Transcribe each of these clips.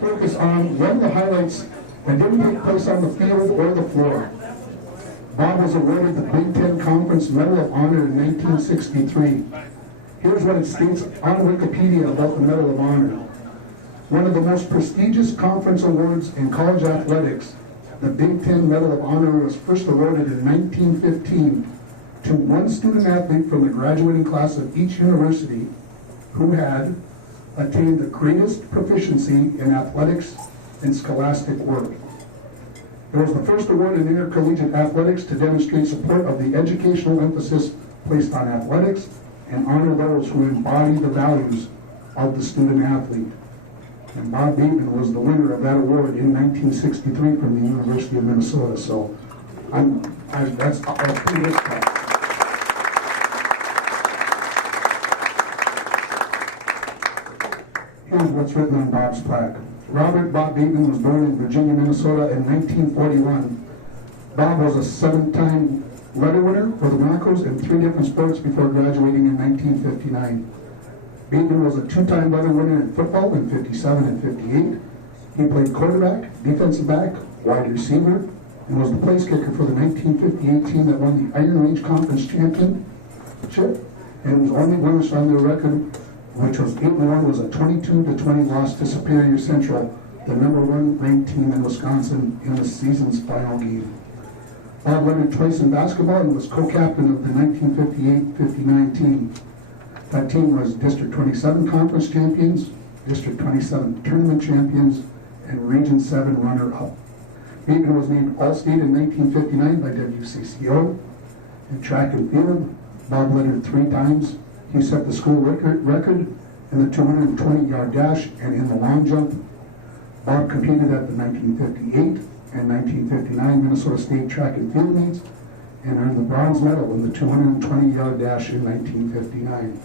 focus on one of the highlights that didn't take place on the field or the floor. Bob was awarded the Big Ten Conference Medal of Honor in 1963. Here's what it states on Wikipedia about the Medal of Honor. One of the most prestigious conference awards in college athletics, the Big Ten Medal of Honor was first awarded in 1915 to one student athlete from the graduating class of each university who had attained the greatest proficiency in athletics and scholastic work. It was the first award in intercollegiate athletics to demonstrate support of the educational emphasis placed on athletics and honor those who embody the values of the student athlete. And Bob Bateman was the winner of that award in 1963 from the University of Minnesota. So that's pretty good stuff. Here's what's written on Bob's plaque. Robert Bob Bateman was born in Virginia, Minnesota in 1941. Bob was a 7-time letter winner for the Broncos in 3 different sports before graduating in 1959. Bateman was a 2-time letter winner in football in 57 and 58. He played quarterback, defensive back, wide receiver, and was the place kicker for the 1958 team that won the Iron Range Conference Championship. And it was only blemish on their record, which was 8-1, was a 22-20 loss to Superior Central, the #1 ranked team in Wisconsin, in the season's final game. Bob lettered twice in basketball and was co-captain of the 1958-59 team. That team was District 27 Conference champions, District 27 Tournament champions, and Region 7 runner-up. Bateman was named All-State in 1959 by WCCO. In track and field, Bob lettered 3 times. He set the school record in the 220-yard dash and in the long jump. Bob competed at the 1958 and 1959 Minnesota State track and field meets and earned the bronze medal in the 220-yard dash in 1959.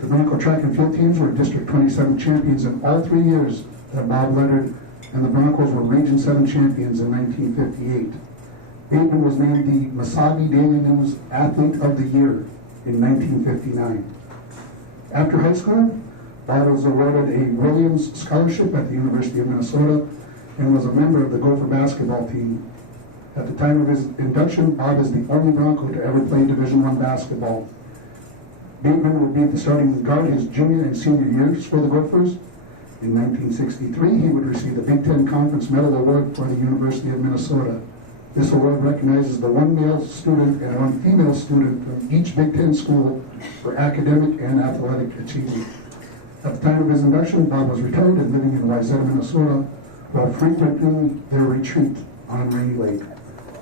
The Bronco track and field teams were District 27 champions in all 3 years that Bob lettered, and the Broncos were Region 7 champions in 1958. Bateman was named the Mesabi Daily News Athlete of the Year in 1959. After high school, Bob was awarded a Williams Scholarship at the University of Minnesota and was a member of the Gopher basketball team. At the time of his induction, Bob is the only Bronco to ever play Division I basketball. Bateman would be the starting guard his junior and senior years for the Gophers. In 1963, he would receive the Big Ten Conference Medal Award for the University of Minnesota. This award recognizes the 1 male student and 1 female student from each Big Ten school for academic and athletic achievement. At the time of his induction, Bob was retired and living in Wayzata, Minnesota, while frequenting their retreat on Rainy Lake.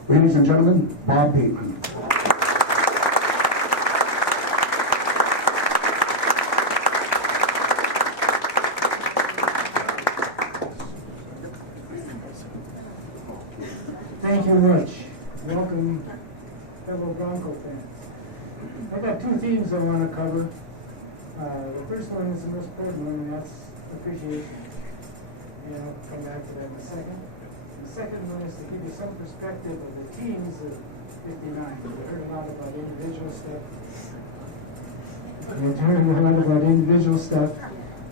Ladies and gentlemen, Bob Bateman. Thank you much. Welcome, fellow Bronco fans. I've got 2 themes I want to cover. The first one is the most important one, and that's appreciation. And I'll come back to that in a second. The second one is to give you some perspective of the teams of 59. We heard a lot about individual stuff.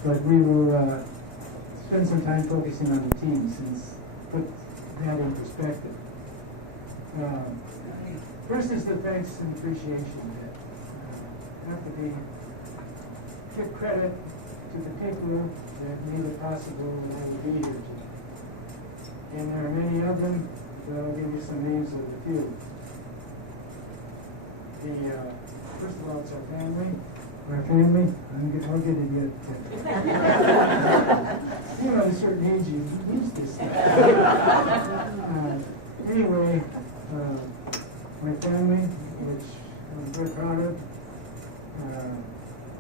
But we will spend some time focusing on the teams and put that in perspective. First is the thanks and appreciation bit. Have to give credit to the people that made it possible that I will be here today. And there are many of them, but I'll give you some names of the few. First of all, it's our family. Our family, I'll get it yet. You know, at a certain age, you lose this stuff. Anyway, my family, which I'm very proud of,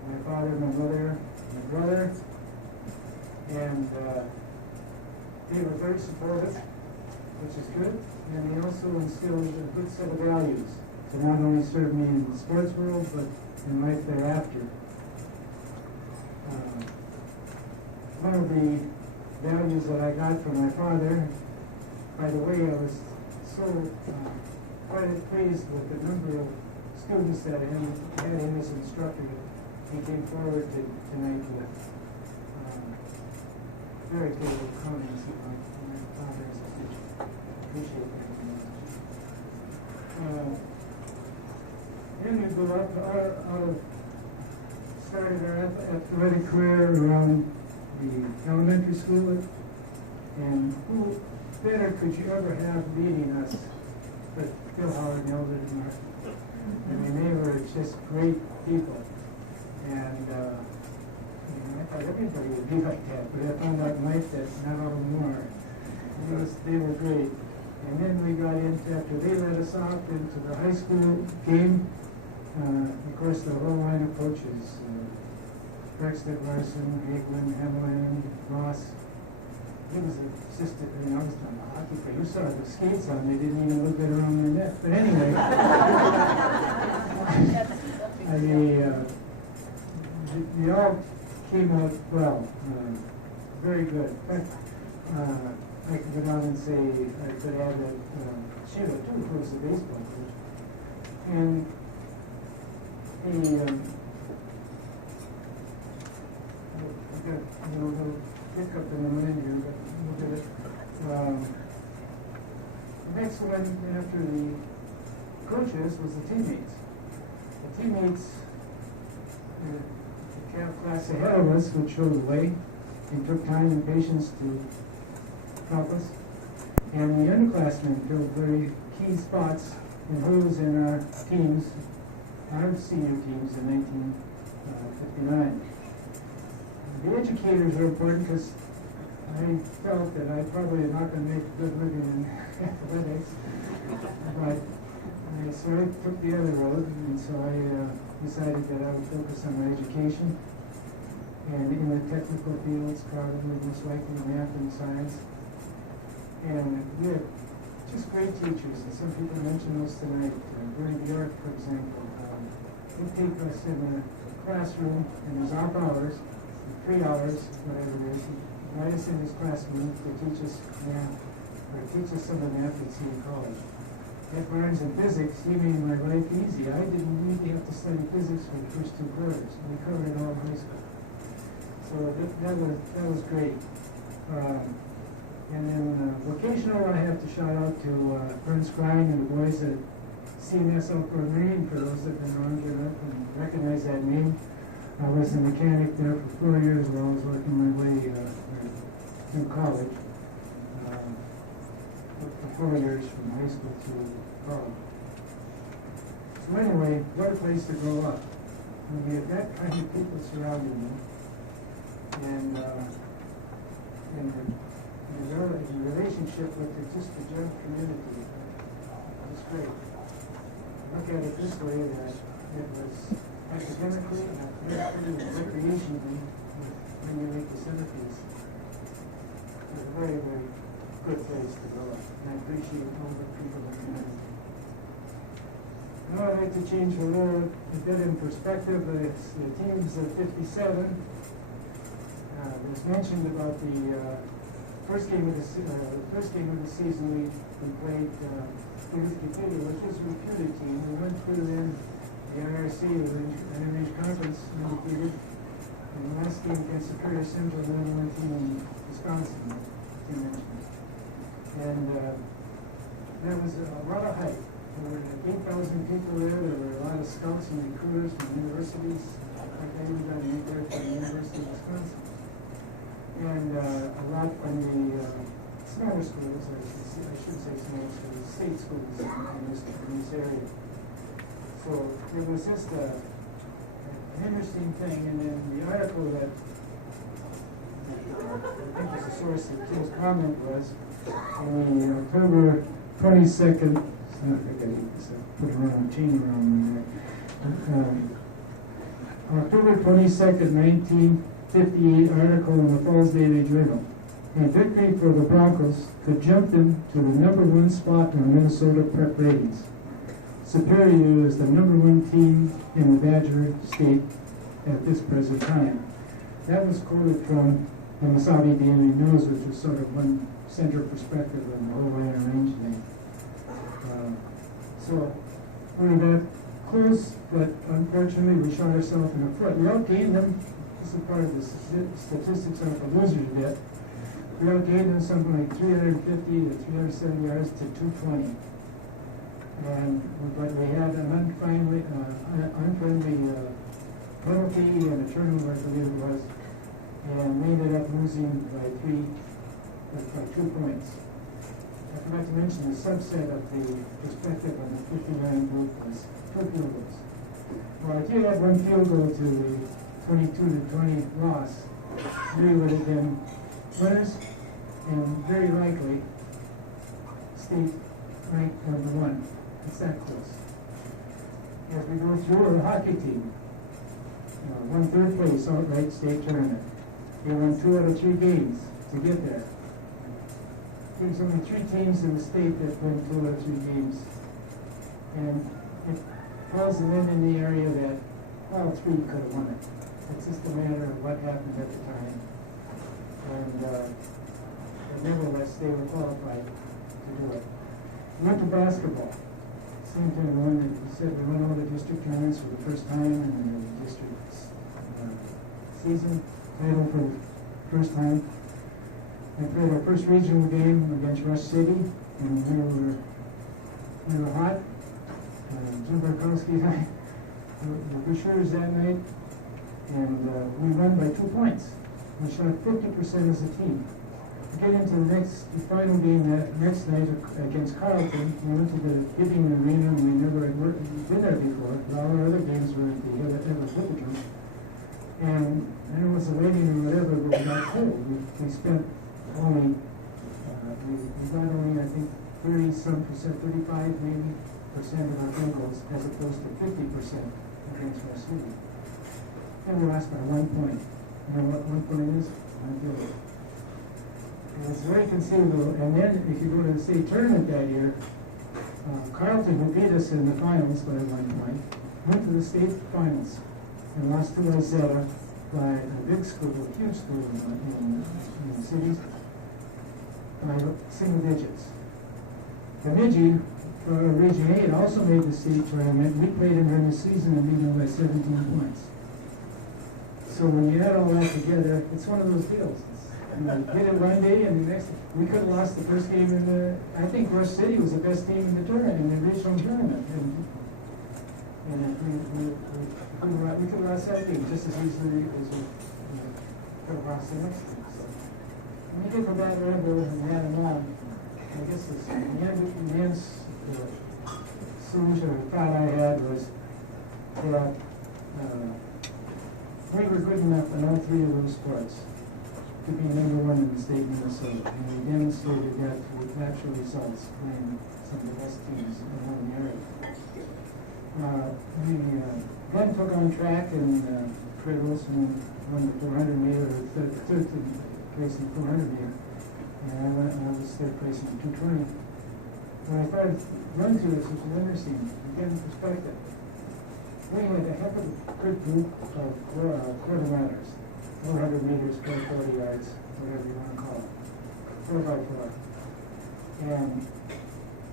my father, my mother, my brother, and they were very supportive, which is good, and they also instilled a good set of values to not only serve me in the sports world, but in life thereafter. One of the values that I got from my father, by the way, I was so quite pleased with the number of students that I had him as instructor that he came forward tonight with. very favorable comments about my father as a teacher. Appreciate that very much. Then we grew up started our athletic career around the elementary school, and who better could you ever have leading us but Phil Howard and Elder DeMar. I mean, they were just great people, and I thought everybody would be like that, but I found out in life that not all of them were. They were great. And then we got into, after they let us off, into the high school game. Of course, the whole line of coaches, Brexton, Larson, Hagelin, Hamlin, Ross. He was assistant, I was on the hockey player. You saw the skates on, they didn't even look good around their net. But anyway, they all came out well, very good. I could go down and say, I could add that Sheila too, who was a baseball coach. And we'll pick up in a minute here, but we'll get it. The next one after the coaches was the teammates. The teammates, the class ahead of us would show the way and took time and patience to help us. And the underclassmen filled very key spots and roles in our teams, our senior teams in 1959. The educators are important because I felt that I probably am not going to make a good living in athletics, but so I took the other road, and so I decided that I would focus on my education, and in the technical fields, probably most likely math and science. And we have just great teachers, and some people mentioned those tonight. Bernie Bjork, for example, they take us in a classroom, and there's off hours, 3 hours, whatever it is, right us in his classroom to teach us math, or teach us some of the math we'd see in college. At Barnes in physics, he made my life easy. I didn't really have to study physics for the first 2 quarters. We covered it all in high school. So that was great. And then vocational, I have to shout out to Vern Scrine and the boys at CMS Outdoor Marine, for those that have been around here and recognize that name. I was a mechanic there for 4 years while I was working my way through college. For 4 years from high school to college. So anyway, what a place to grow up. When you have that kind of people surrounding you, and the relationship with just the general community, it's great. Look at it this way, that it was academically and athletically and recreationally when you make the centerpiece. It was a very, very good place to go. And I appreciate all the people that come in. Now I'd like to change the world a bit in perspective. The teams of 57. It was mentioned about the first game of the season we played Wikipedia, which was a reputed team. We went through then the IRC, the Interrange Conference, undefeated. And the last game against Superior Central, the number 1 team in Wisconsin, team mentioned. And there was a lot of hype. There were 8,000 people there. There were a lot of scouts and recruiters from universities. Like I even got an there from the University of Wisconsin. And a lot from the smaller schools, I should say smaller schools, state schools in this area. So it was just an interesting thing. And then the article that I think was the source of Tim's comment was on the October 22nd, I put a chain around my neck. October 22nd, 1958 article in the Falls Daily Journal. A victory for the Broncos could jump them to the number 1 spot in the Minnesota prep ratings. Superior is the number 1 team in the Badger State at this present time. That was quoted from the Mesabi Daily News, which was sort of one center perspective on the whole Iron Range thing. So we're that close, but unfortunately we shot ourselves in the foot. We outgained them. This is part of the statistics on the losers bit. We outgained them something like 350 to 370 yards to 220. But we had an unfriendly penalty and a turnover, I believe it was, and we ended up losing by 2 points. I forgot to mention the subset of the perspective on the 59 group was 2 field goals. Well, if you had 1 field goal to the 22-20 loss, we would have been winners and very likely state ranked #1. It's that close. As we go through, the hockey team won 3rd place outright state tournament. They won 2 out of 3 games to get there. There's only 3 teams in the state that win 2 out of 3 games. And it falls in the area that all 3 could have won it. It's just a matter of what happened at the time. And nevertheless, they were qualified to do it. We went to basketball. Same thing, the one that you said, we won all the district tournaments for the first time in the district season title for the first time. We played our first regional game against Rush City, and we were hot. Jim Barkowski and I were for sure that night, and we won by 2 points. We shot 50% as a team. We get into the final game that next night against Carleton. We went to the Hibbing Arena, and we never had been there before. All our other games were at the Everett Hibbing. And I don't know if it's a waiting or whatever, but we got cold. We spent only, we got only, I think, 30-some percent, 35 maybe percent of our field goals, as opposed to 50% against our city. And we lost by 1 point. You know what 1 point is? 1 field goal. And it's very conceivable. And then, if you go to the state tournament that year, Carleton, who beat us in the finals by 1 point, went to the state finals and lost to Isetta by a big school, a huge school in the cities, by single digits. Bemidji, for Region 8, also made the state tournament. We played them during the season and beat them by 17 points. So when you add all that together, it's one of those deals. You get it one day, and the next, we could have lost the first game in the. I think Rush City was the best team in the tournament, in the regional tournament, and we could have lost that game just as easily as we could have lost the next game. So when you get to that level and add them on, I guess the solution or thought I had was that we were good enough in all 3 of those sports to be #1 in the state of Minnesota, and we demonstrated that with actual results, playing some of the best teams around the area. We then took on track in Crittles and won the 400 meter, or 13th place in 400 meter, and I was 3rd place in 220. When I started running through this, it was interesting to get in perspective. We had a heck of a good group of quarterminers. 400 meters, 40 yards, whatever you want to call it, 4x4. And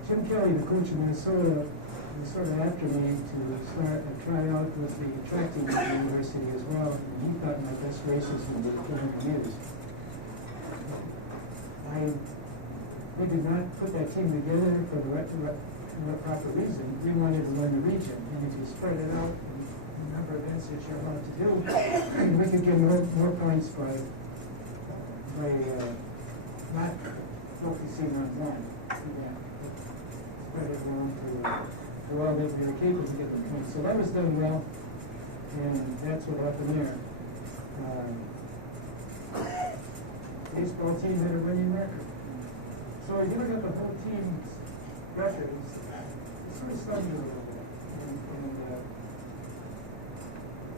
Jim Kelly, the coach of Minnesota, was sort of after me to start a tryout with the track team at the university as well. And he thought my best races would be 400 meters. We did not put that team together for the proper reason. We wanted to win the region, and if you spread it out, number of events that you're allowed to do, we could get more points by not focusing on one. Spread it around to all that we were capable to get the points. So that was done well, and that's what happened there. Baseball team had a winning record. So if you look at the whole team's record, it's sort of stunned a little bit.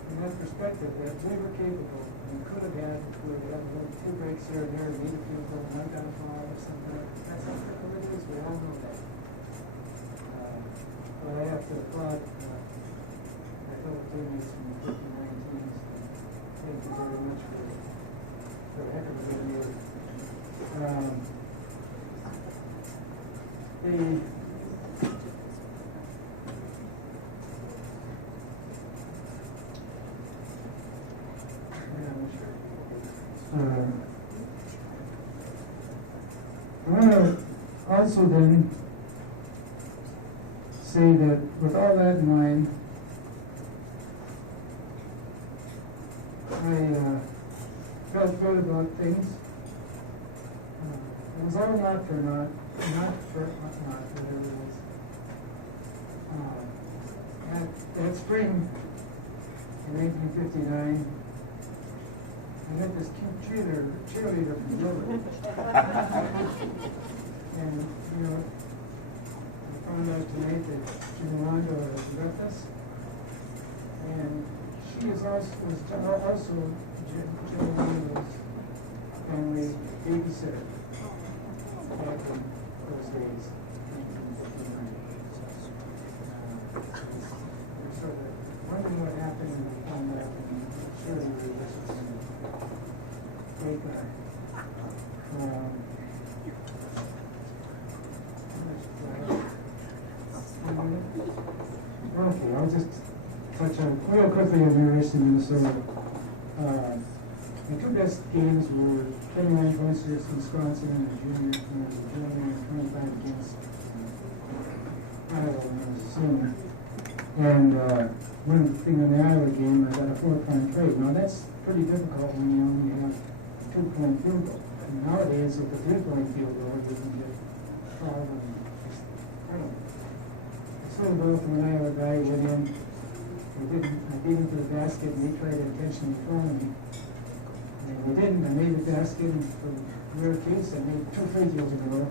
In that perspective, that we were capable and could have had, we would have 2 breaks here and there, need a field goal, 1 down far or something. That's not what it is, we all know that. But I have to applaud my fellow teammates from the 59 teams. Thank you very much for a heck of a good year. I want to also then say that with all that in mind, I felt good about things. It was all not for naught, whatever it was. That spring in 1959, I met this cute cheerleader from Gilbert. And, you know, I found out tonight that Jeannie Blaze has left us. And she is also Jeannie Blaze's family babysitter back in those days, 1959. We're sort of wondering what happened and we found out, and surely we wish it's a great guy. Okay, I'll just touch on real quickly on the University of Minnesota. The two best games were 29 points against Wisconsin and junior and 25 against Iowa when I was a senior. And one thing in the Iowa game, I got a 4-point trade. Now that's pretty difficult when you only have a 2-point field goal. And nowadays, with a 3-point field goal, it doesn't get called. I don't know. I saw the ball from an Iowa guy went in. I beat him to the basket, and they tried to intentionally throw me. And they didn't. I made the basket, and for rare case, I made 2 free throws in a row.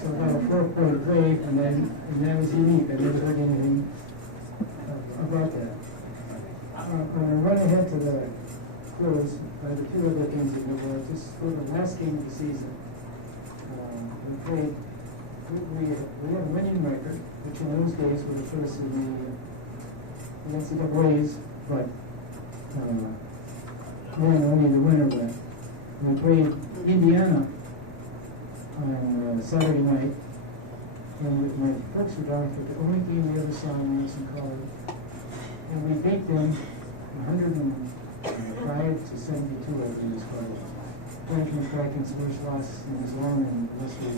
So I got a 4-point play, and that was unique. I never heard anything about that. I'm going to run ahead to the close by the 2 other games that we were. Just for the last game of the season, we played. We had a winning record, which in those days were the first in the NCAA's, but then only the winner went. We played Indiana on Saturday night, and my folks were down for the only game we ever saw when I was in college. And we beat them 105 to 72, I think it's called. Frank McCracken's first loss in his long, and this was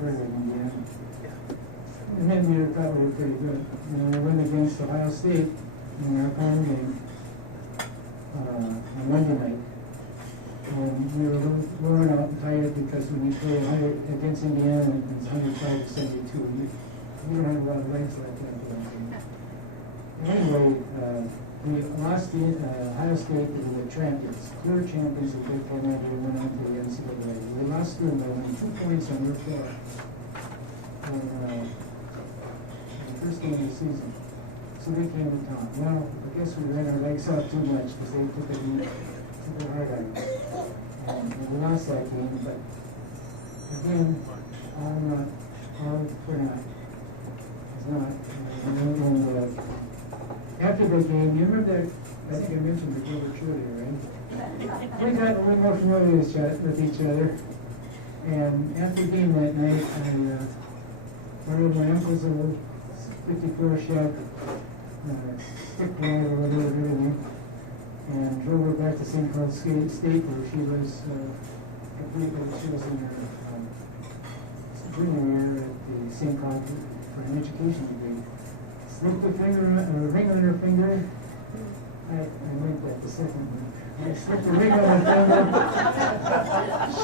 further in Indiana. And then we thought we were pretty good. You know, we went against Ohio State in our home game on Monday night. And we were a little worn out and tired because when we played against Indiana, it was 105 to 72. We don't have a lot of legs like that. Anyway, we lost the Ohio State to the champions, clear champions of Big Ten that year, went on to the NCAA. We lost to them by only 2 points on their floor. And first game of the season. So they came to town. Well, I guess we ran our legs out too much because they took it hard on us. And we lost that game, but again, all for naught. It's not. And after the game, you remember that, I think I mentioned the Gilbert earlier, right? We got a little more familiar with each other. And after the game that night, I borrowed my uncle's old 54 Chevy, stick ball or whatever, and drove her back to St. Paul State where she was in her junior year at the St. Paul for an education degree. Slipped a ring on her finger. I meant that the second one. I slipped a ring on her finger.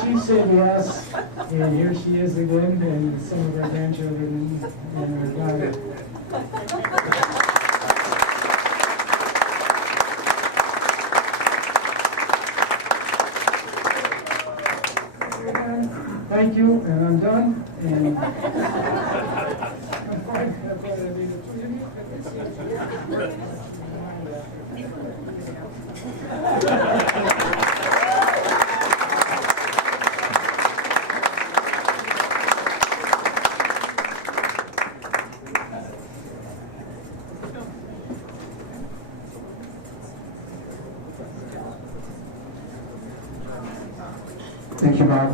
She said yes, and here she is again, and some of her grandchildren and her daughter. Thank you, and I'm done. And I'm fine. Thank you, Bob.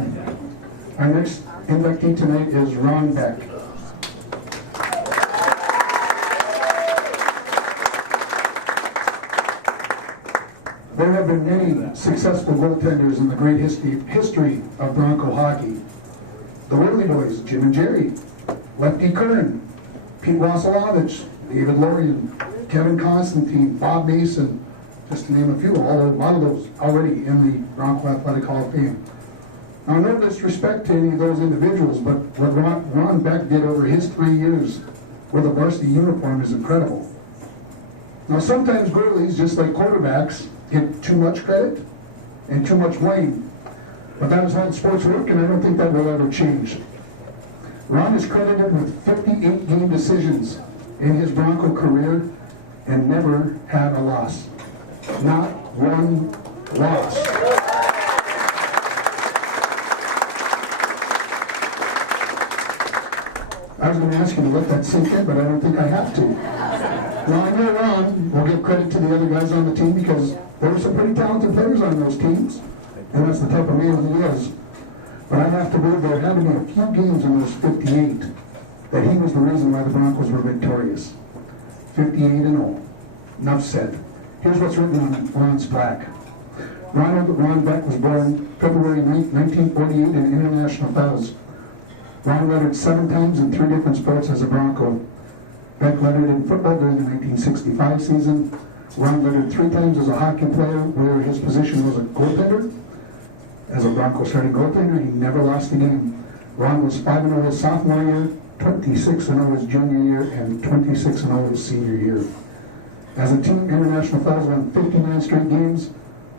Our next inductee tonight is Ron Beck. There have been many successful goaltenders in the great history of Bronco hockey. the Whirly Boys, Jim and Jerry, Lefty Kern, Pete Wasilowicz, David Lorian, Kevin Constantine, Bob Mason, just to name a few, although a lot of those already in the Bronco Athletic Hall of Fame. Now, no disrespect to any of those individuals, but what Ron Beck did over his 3 years with a varsity uniform is incredible. Now, sometimes goalies, just like quarterbacks, get too much credit and too much blame. But that is how sports work, and I don't think that will ever change. Ron is credited with 58 game decisions in his Bronco career and never had a loss. Not one loss. I was going to ask you to let that sink in, but I don't think I have to. Now, I know Ron will give credit to the other guys on the team because there were some pretty talented players on those teams, and that's the type of man he is. But I have to believe there had to be a few games in those 58 that he was the reason why the Broncos were victorious. 58-0. Enough said. Here's what's written on Ron's plaque. Ron Beck was born February 9, 1948 in International Falls. Ron lettered 7 times in 3 different sports as a Bronco. Beck lettered in football during the 1965 season. Ron lettered 3 times as a hockey player, where his position was a goaltender. As a Bronco starting goaltender, he never lost a game. Ron was 5-0 his sophomore year, 26-0 his junior year, and 26-0 his senior year. As a team, International Falls won 59 straight games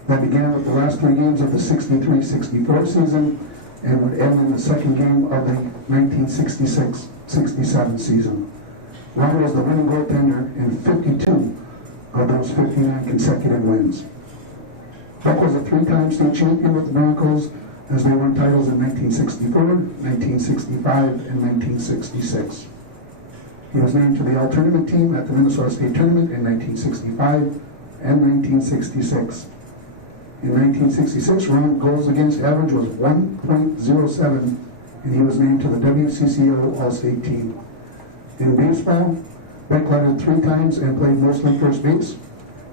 that began with the last 3 games of the 63-64 season and would end in the second game of the 1966-67 season. Ron was the winning goaltender in 52 of those 59 consecutive wins. Beck was a 3-time state champion with the Broncos as they won titles in 1964, 1965, and 1966. He was named to the All-Tournament team at the Minnesota State Tournament in 1965 and 1966. In 1966, Ron's goals against average was 1.07, and he was named to the WCCO All-State team. In baseball, Beck lettered 3 times and played mostly first base.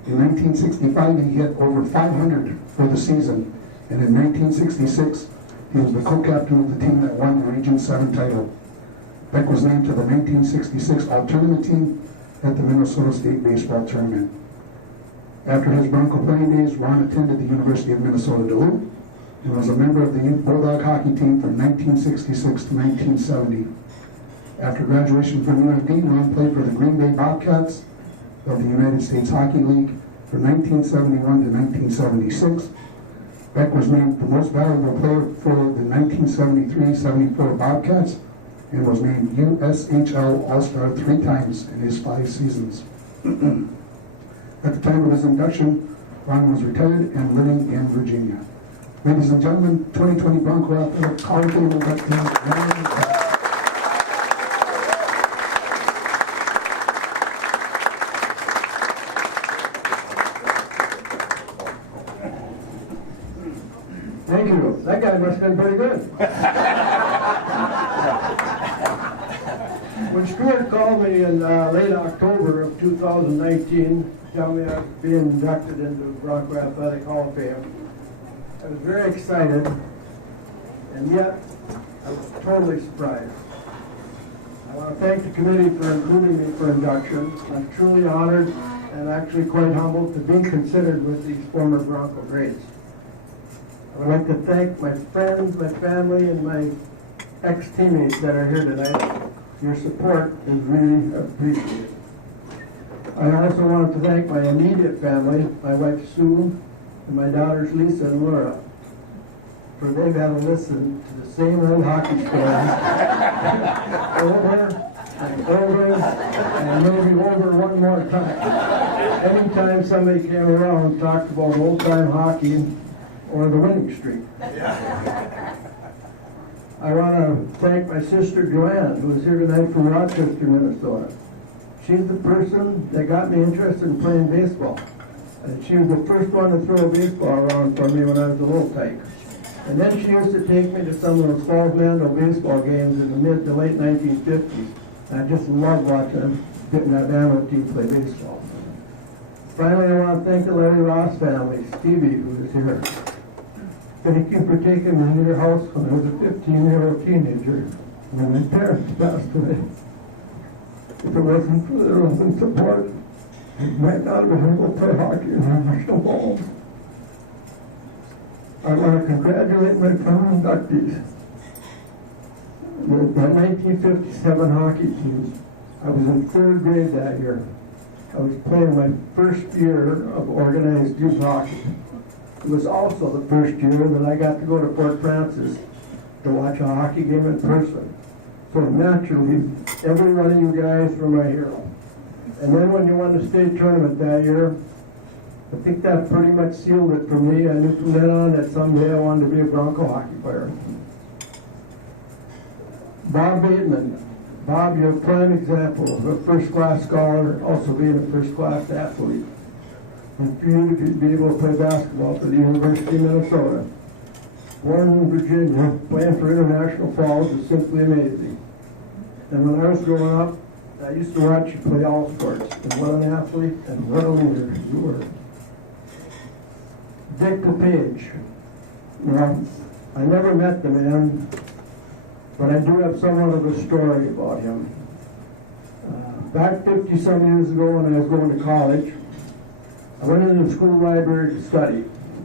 In 1965, he hit over 500 for the season, and in 1966, he was the co-captain of the team that won the Region 7 title. Beck was named to the 1966 All-Tournament team at the Minnesota State Baseball Tournament. After his Bronco playing days, Ron attended the University of Minnesota Duluth and was a member of the Youth Bulldog hockey team from 1966 to 1970. After graduation from UMD, Ron played for the Green Bay Bobcats of the United States Hockey League from 1971 to 1976. Beck was named the most valuable player for the 1973-74 Bobcats and was named USHL All-Star 3 times in his 5 seasons. At the time of his induction, Ron was retired and living in Virginia. Ladies and gentlemen, 2020 Bronco Athletic Hall of Fame inductee, Jeannie Blaze. Thank you. That guy must have been pretty good. When Stuart called me in late October of 2019, telling me I was being inducted into the Bronco Athletic Hall of Fame, I was very excited, and yet I was totally surprised. I want to thank the committee for including me for induction. I'm truly honored and actually quite humbled to be considered with these former Bronco greats. I would like to thank my friends, my family, and my ex-teammates that are here tonight. Your support is really appreciated. I also want to thank my immediate family, my wife Sue, and my daughters Lisa and Laura, for they've had to listen to the same old hockey stories over and over and maybe over one more time. Anytime somebody came around and talked about old-time hockey or the winning streak. I want to thank my sister Joanne, who is here tonight from Rochester, Minnesota. She's the person that got me interested in playing baseball. And she was the first one to throw a baseball around for me when I was a little tyke. And then she used to take me to some of those Falls Mandel baseball games in the mid to late 1950s. And I just loved watching that Mandel team play baseball. Finally, I want to thank the Larry Ross family, Stevie, who is here. Thank you for taking me to your house when I was a 15-year-old teenager when my parents passed away. If it wasn't for their own support, I might not have been able to play hockey in our national balls. I want to congratulate my fellow inductees. The 1957 hockey team, I was in third grade that year. I was playing my first year of organized youth hockey. It was also the first year that I got to go to Fort Francis to watch a hockey game in person. So naturally, every one of you guys were my hero. And then when you won the state tournament that year, I think that pretty much sealed it for me. I knew from then on that someday I wanted to be a Bronco hockey player. Bob Bateman. Bob, you're a prime example of a first-class scholar, also being a first-class athlete. And for you to be able to play basketball for the University of Minnesota. Born in Virginia, playing for International Falls is simply amazing. And when I was growing up, I used to watch you play all sports. And what an athlete and what a leader you were. Dick LePage. Now, I never met the man, but I do have somewhat of a story about him. Back 50-some years ago when I was going to college, I went into the school library to study.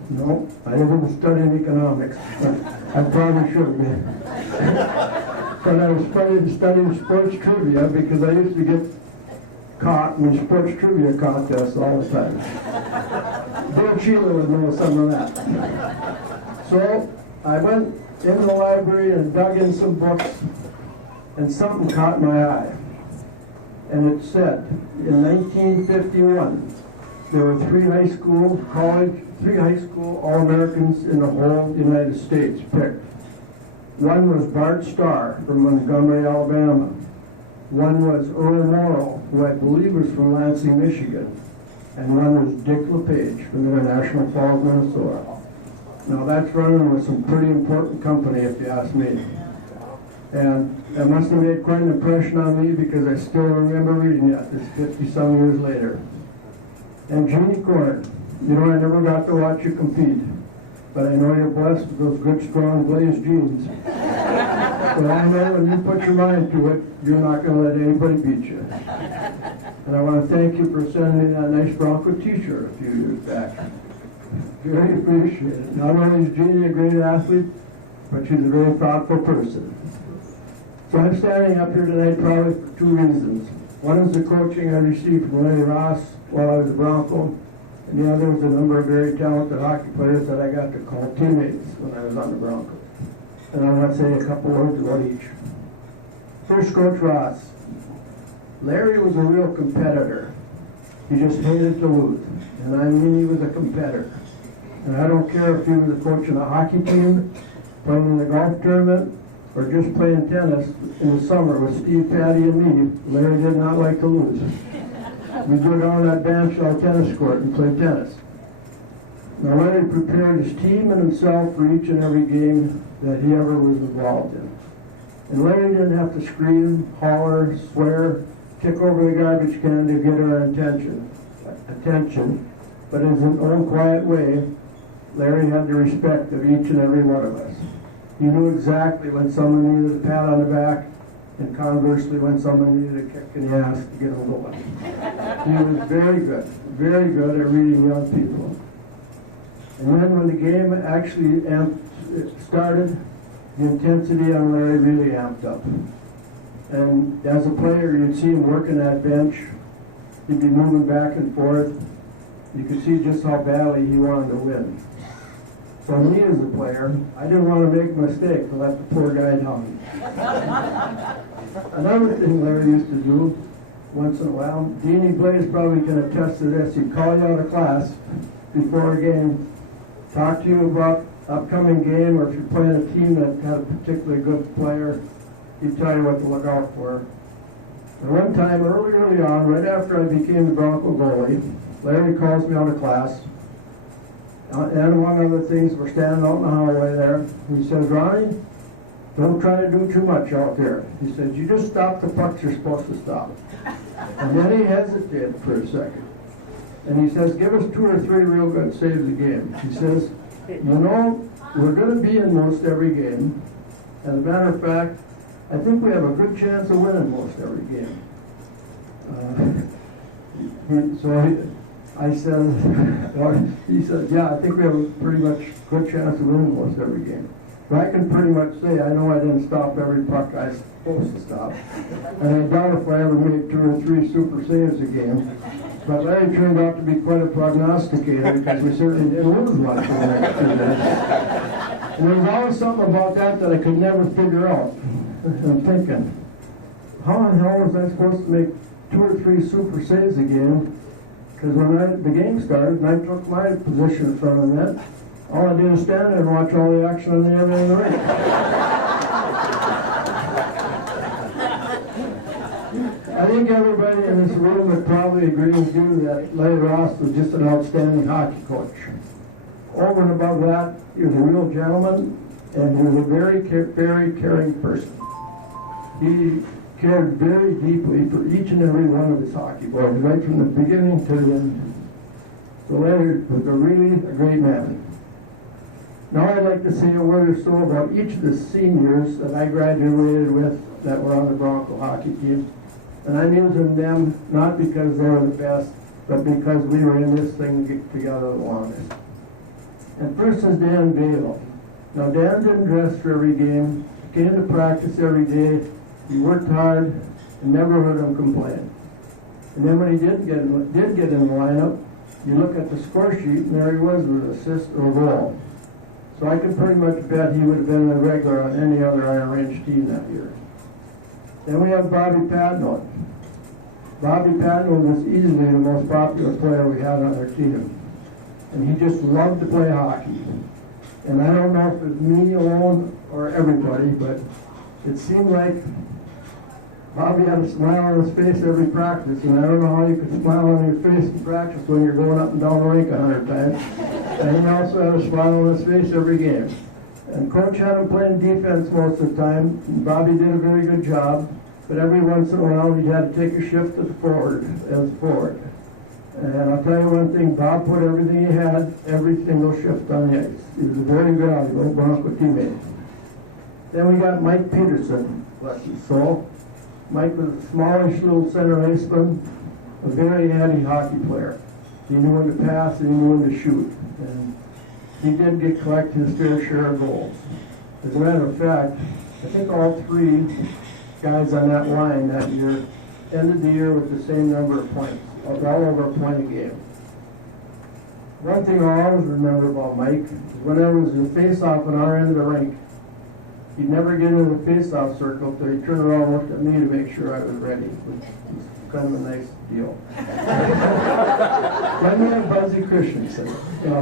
No, I didn't study economics. I probably should have been. But I was studying sports trivia because I used to get caught in the sports trivia contests all the time. Bill Sheila would know some of that. So I went into the library and dug in some books, and something caught my eye. And it said, in 1951, there were three high school All-Americans in the whole United States picked. One was Bart Starr from Montgomery, Alabama. One was Earl Morrow, who I believe was from Lansing, Michigan. And one was Dick LePage from International Falls, Minnesota. Now that's running with some pretty important company, if you ask me. And it must have made quite an impression on me because I still remember reading it. It's 50-some years later. And Jeannie Blaze, you know, I never got to watch you compete, but I know you're blessed with those good, strong Blaze genes. But I know when you put your mind to it, you're not going to let anybody beat you. And I want to thank you for sending me that nice Bronco t-shirt a few years back. Very appreciated. Not only is Jeannie a great athlete, but she's a very thoughtful person. So I'm standing up here tonight probably for two reasons. One is the coaching I received from Larry Ross while I was a Bronco, and the other was a number of very talented hockey players that I got to call teammates when I was on the Broncos. And I want to say a couple words about each. First, Coach Ross. Larry was a real competitor. He just hated to lose. And I mean he was a competitor. And I don't care if he was a coach in a hockey team, playing in the golf tournament, or just playing tennis in the summer with Steve, Patty, and me. Larry did not like to lose. We'd go down that bench on the tennis court and play tennis. Now Larry prepared his team and himself for each and every game that he ever was involved in. And Larry didn't have to scream, holler, swear, kick over the garbage can to get our attention. But in his own quiet way, Larry had the respect of each and every one of us. He knew exactly when someone needed a pat on the back, and conversely when someone needed a kick in the ass to get them going. He was very good at reading young people. And then when the game actually started, the intensity on Larry really amped up. And as a player, you'd see him working that bench. He'd be moving back and forth. You could see just how badly he wanted to win. So me as a player, I didn't want to make a mistake to let the poor guy down. Another thing Larry used to do once in a while, Jeannie Blaze probably can attest to this. He'd call you out of class before a game, talk to you about upcoming game, or if you're playing a team that had a particularly good player, he'd tell you what to look out for. And one time, early on, right after I became the Bronco goalie, Larry calls me out of class. And among other things, we're standing out in the hallway there. He says, Ronnie, don't try to do too much out there. He says, you just stop the pucks you're supposed to stop. And then he hesitated for a second. And he says, give us 2 or 3 real good saves a game. He says, you know, We're going to be in most every game. As a matter of fact, I think we have a good chance of winning most every game. I said, or he said, yeah, I think we have a pretty much good chance of winning most every game. But I can pretty much say I know I didn't stop every puck I was supposed to stop. And I doubt if I ever made 2 or 3 super saves a game. But Larry turned out to be quite a prognosticator because we certainly didn't lose much for the next 2 minutes. And there was always something about that I could never figure out. I'm thinking, how in the hell was I supposed to make 2 or 3 super saves a game? Because when the game started and I took my position in front of the net, all I did was stand there and watch all the action on the other end of the rink. I think everybody in this room would probably agree with you that Larry Ross was just an outstanding hockey coach. Over and above that, he was a real gentleman, and he was a very caring person. He cared very deeply for each and every one of his hockey boys, right from the beginning to the end. So Larry was really a great man. Now I'd like to say a word or so about each of the seniors that I graduated with that were on the Bronco hockey team. And I'm using them not because they were the best, but because we were in this thing together the longest. And first is Dan Bale. Now Dan didn't dress for every game, came to practice every day, he worked hard, and never heard him complain. And then when he did get in the lineup, you look at the score sheet, and there he was with an assist or a goal. So I can pretty much bet he would have been a regular on any other Iron Range team that year. Then we have Bobby Patnode. Bobby Patnode was easily the most popular player we had on our team. And he just loved to play hockey. And I don't know if it's me alone or everybody, but it seemed like Bobby had a smile on his face every practice, and I don't know how you could smile on your face in practice when you're going up and down the rink 100 times. And he also had a smile on his face every game. And Coach had him playing defense most of the time, and Bobby did a very good job, but every once in a while he had to take a shift as a forward. And I'll tell you one thing, Bob put everything he had, every single shift on the ice. He was a very valuable Bronco teammate. Then we got Mike Peterson, bless his soul. Mike was a smallish little center iceman, a very handy hockey player. He knew when to pass and he knew when to shoot. And he did collect his fair share of goals. As a matter of fact, I think all 3 guys on that line that year ended the year with the same number of points, well over a point a game. One thing I always remember about Mike is whenever it was a face-off on our end of the rink, he'd never get into the face-off circle until he turned around and looked at me to make sure I was ready, which was kind of a nice deal. Then we have Buzzy Christensen.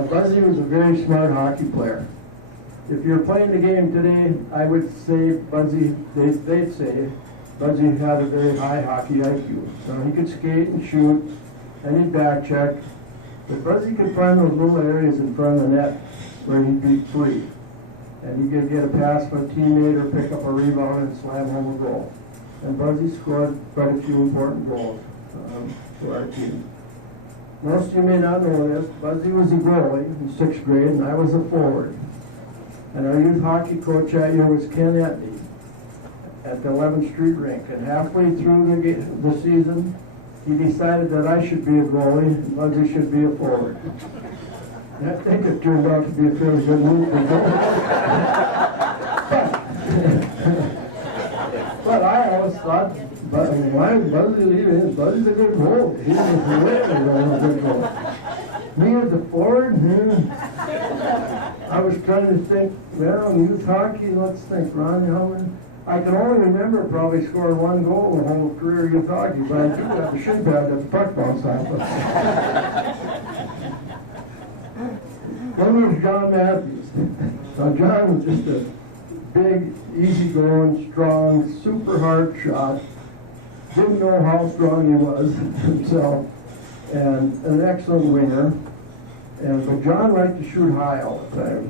Buzzy was a very smart hockey player. If you're playing the game today, I would say Buzzy, they'd say Buzzy had a very high hockey IQ. So he could skate and shoot, and he'd back check. But Buzzy could find those little areas in front of the net where he'd be free. And he could get a pass from a teammate or pick up a rebound and slam home a goal. And Buzzy scored quite a few important goals for our team. Most of you may not know this, Buzzy was a goalie in 6th grade and I was a forward. And our youth hockey coach that year was Ken Etney at the 11th Street rink. And halfway through the season, he decided that I should be a goalie and Buzzy should be a forward. And I think it turned out to be a fairly good move for both. But I always thought, why is Buzzy leaving? Buzzy's a good goalie. He was a good goalie. Me as a forward, I was trying to think, well, youth hockey, let's think, Ron, I can only remember probably scoring 1 goal in the whole career of youth hockey, but I took out the shin pad at the puck bounce time. Then there was John Matthews. Now, John was just a big, easygoing, strong, super hard shot. Didn't know how strong he was himself, and an excellent winger. But John liked to shoot high all the time.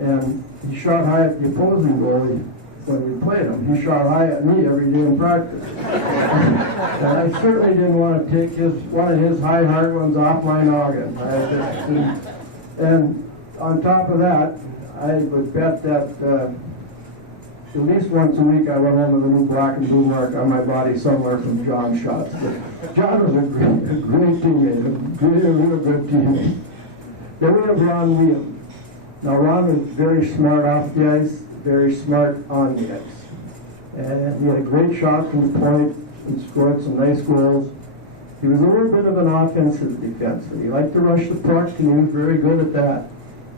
And he shot high at the opposing goalie when we played him. He shot high at me every day in practice. And I certainly didn't want to take one of his high hard ones off my noggin. And on top of that, I would bet that at least once a week I went home with a new black and blue mark on my body somewhere from John's shots. But John was a great teammate, a real good teammate. Then we have Ron Liam. Now Ron was very smart off the ice, very smart on the ice. And he had a great shot from the point and scored some nice goals. He was a little bit of an offensive defenseman. He liked to rush the puck, and he was very good at that.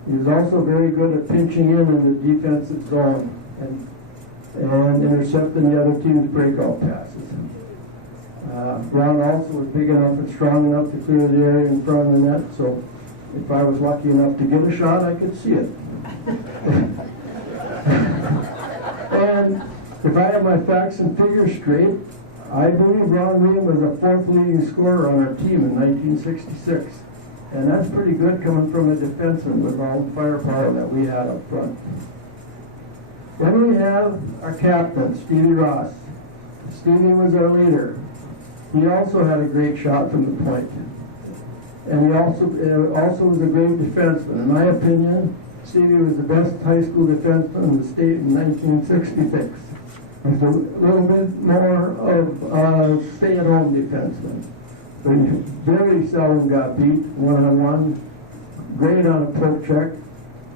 He was also very good at pinching in the defensive zone and intercepting the other team's breakout passes. Ron also was big enough and strong enough to clear the area in front of the net, so if I was lucky enough to get a shot, I could see it. And if I have my facts and figures straight, I believe Ron Liam was a fourth leading scorer on our team in 1966. And that's pretty good coming from a defenseman with all the firepower that we had up front. Then we have our captain, Stevie Ross. Stevie was our leader. He also had a great shot from the point. And he also was a great defenseman. In my opinion, Stevie was the best high school defenseman in the state in 1966. He's a little bit more of a stay-at-home defenseman. But he very seldom got beat one-on-one. Great on a poke check.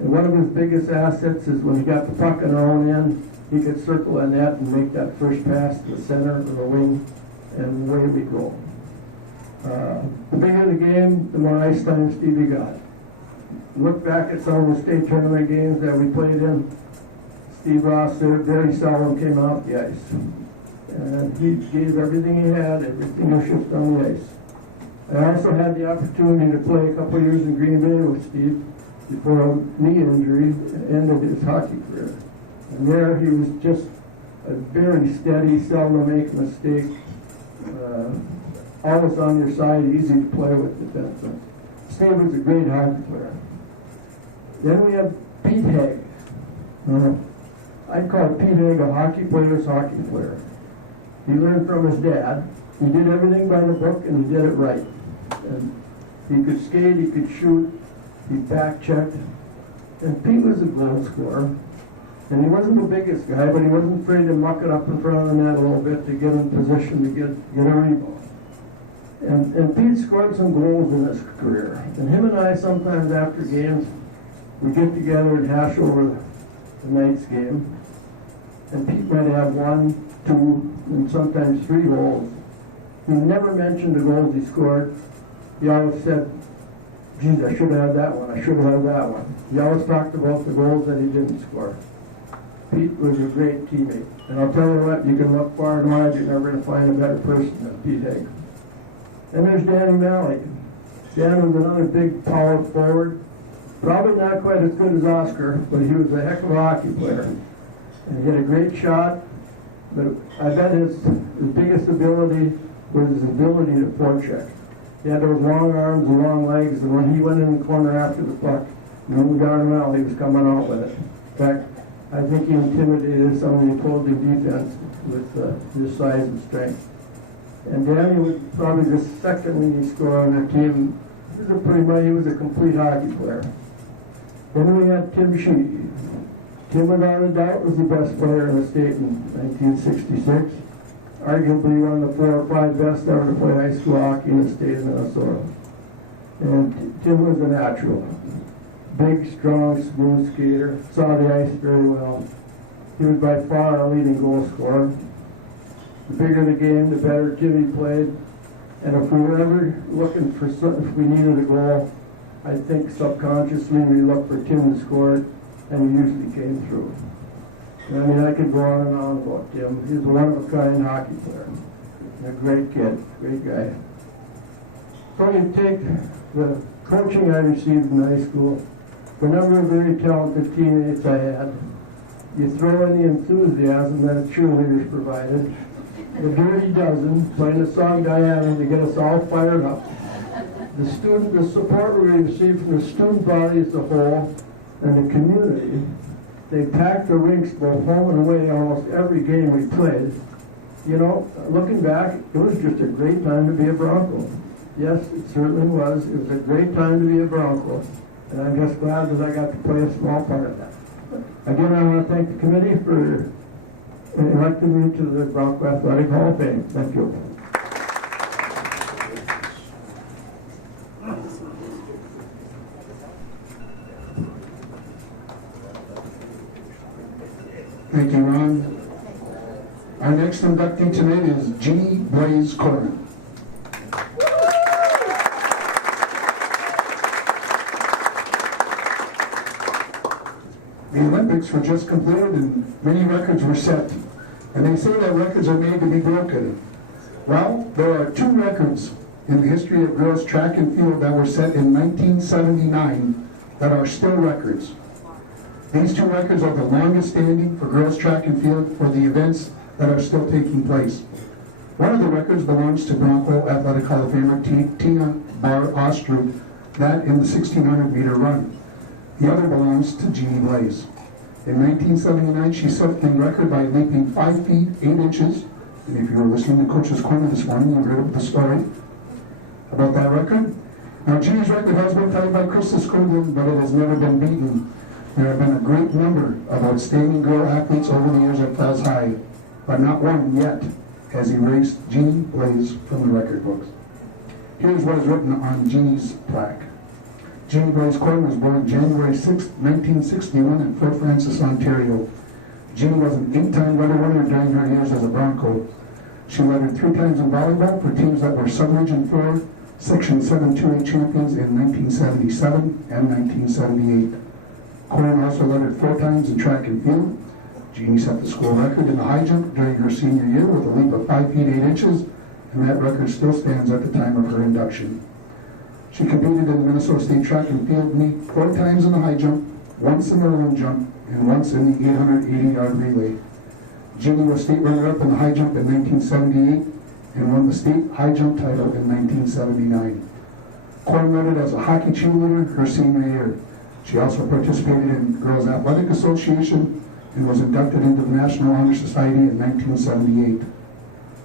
And one of his biggest assets is when he got the puck on our own end, he could circle the net and make that first pass to the center or the wing, and away we go. The bigger the game, the more ice time Stevie got. Look back at some of the state tournament games that we played in. Steve Ross very seldom came off the ice. And he gave everything he had, every single shift on the ice. I also had the opportunity to play a couple years in Green Bay with Steve before a knee injury ended his hockey career. And there he was just a very steady, seldom make a mistake, always on your side, easy to play with defensemen. Steve was a great hockey player. Then we have Pete Haig. I'd call Pete Haig a hockey player's hockey player. He learned from his dad. He did everything by the book, and he did it right. And he could skate, he could shoot, he back-checked. And Pete was a goal scorer. And he wasn't the biggest guy, but he wasn't afraid to muck it up in front of the net a little bit to get in position to get a rebound. And Pete scored some goals in his career. And him and I, sometimes after games, we get together and hash over the night's game. And Pete might have 1, 2, and sometimes 3 goals. He never mentioned the goals he scored. He always said, geez, I should have had that one, I should have had that one. He always talked about the goals that he didn't score. Pete was a great teammate. And I'll tell you what, you can look far and wide, you're never going to find a better person than Pete Haig. And there's Danny Malley. Dan was another big power forward. Probably not quite as good as Oscar, but he was a heck of a hockey player. And he had a great shot, but I bet his biggest ability was his ability to forecheck. He had those long arms and long legs, and when he went in the corner after the puck, when we got him out, he was coming out with it. In fact, I think he intimidated some of the opposing defense with his size and strength. And Danny was probably the second leading scorer on our team. He was a complete hockey player. Then we had Tim Sheedy. Tim, without a doubt, was the best player in the state in 1966. Arguably one of the 4 or 5 best ever to play high school hockey in the state of Minnesota. And Tim was a natural. Big, strong, smooth skater. Saw the ice very well. He was by far our leading goal scorer. The bigger the game, the better Timmy played. And if we were ever looking for something, if we needed a goal, I think subconsciously we looked for Tim to score it, and he usually came through. And I mean, I could go on and on about Tim. He was a one-of-a-kind hockey player. A great kid, great guy. So you take the coaching I received in high school, the number of very talented teammates I had, you throw in the enthusiasm that cheerleaders provided, the Dirty Dozen, playing the song Diana to get us all fired up. The support we received from the student body as a whole and the community. They packed the rinks both home and away almost every game we played. You know, looking back, it was just a great time to be a Bronco. Yes, it certainly was. It was a great time to be a Bronco. And I'm just glad that I got to play a small part of that. Again, I want to thank the committee for electing me to the Bronco Athletic Hall of Fame. Thank you. Thank you, Ron. Our next inductee tonight is Jeannie Blaze Coleman. The Olympics were just completed and many records were set. And they say that records are made to be broken. Well, there are two records in the history of girls track and field that were set in 1979 that are still records. These two records are the longest standing for girls track and field for the events that are still taking place. One of the records belongs to Bronco Athletic Hall of Famer Tina Bar Ostrup, that in the 1600-meter run. The other belongs to Jeannie Blaze. In 1979, she set the record by leaping 5 feet 8 inches. And if you were listening to Coach's Corner this morning, you heard the story about that record. Now, Jeannie's record has been tied by Krista Skoglund, but it has never been beaten. There have been a great number of outstanding girl athletes over the years at Fells High, but not one yet has erased Jeannie Blaze from the record books. Here's what is written on Jeannie's plaque. Jeannie Blaze Coleman was born January 6, 1961 in Fort Francis, Ontario. Jeannie was an 8-time letter winner during her years as a Bronco. She lettered 3 times in volleyball for teams that were Sub-Region 4, Section 728 champions in 1977 and 1978. Coleman also lettered 4 times in track and field. Jeannie set the school record in the high jump during her senior year with a leap of 5 feet 8 inches, and that record still stands at the time of her induction. She competed in the Minnesota State track and field meet 4 times in the high jump, once in the long jump, and once in the 880-yard relay. Jeannie was state runner-up in the high jump in 1978 and won the state high jump title in 1979. Coleman lettered as a hockey cheerleader her senior year. She also participated in Girls Athletic Association and was inducted into the National Honor Society in 1978.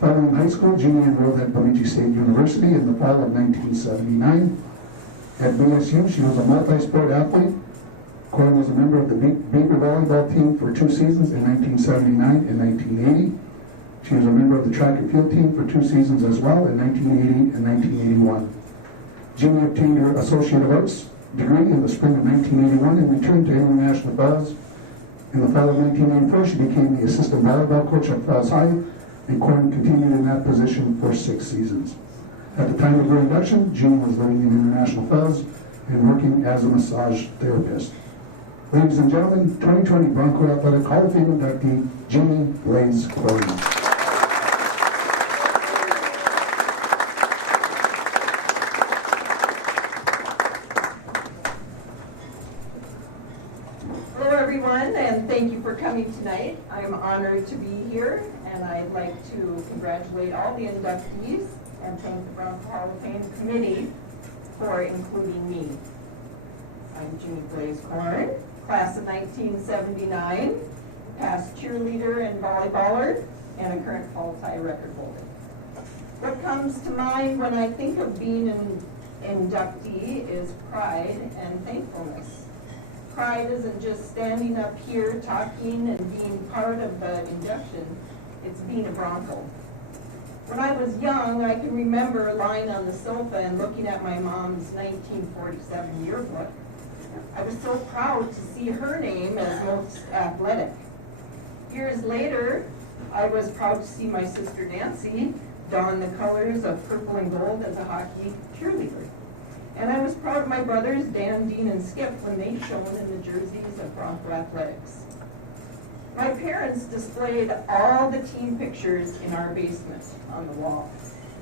Following high school, Jeannie enrolled at Bemidji State University in the fall of 1979. At BSU, she was a multi-sport athlete. Coleman was a member of the Beaver volleyball team for 2 seasons in 1979 and 1980. She was a member of the track and field team for 2 seasons as well in 1980 and 1981. Jeannie obtained her Associate of Arts degree in the spring of 1981 and returned to International Falls. In the fall of 1984, she became the assistant volleyball coach at Falls High, and Coleman continued in that position for 6 seasons. At the time of her induction, Jeannie was living in International Falls and working as a massage therapist. Ladies and gentlemen, 2020 Bronco Athletic Hall of Fame inductee, Jeannie Blaze Coleman. Hello everyone, and thank you for coming tonight. I'm honored to be here, and I'd like to congratulate all the inductees and thank the Bronco Hall of Fame Committee for including me. I'm Jeannie Blaze Coleman, class of 1979, past cheerleader and volleyballer, and a current Falls High record holder. What comes to mind when I think of being an inductee is pride and thankfulness. Pride isn't just standing up here talking and being part of the induction, it's being a Bronco. When I was young, I can remember lying on the sofa and looking at my mom's 1947 yearbook. I was so proud to see her name as most athletic. Years later, I was proud to see my sister Nancy don the colors of purple and gold as a hockey cheerleader. And I was proud of my brothers Dan, Dean, and Skip when they shone in the jerseys of Bronco Athletics. My parents displayed all the team pictures in our basement on the wall,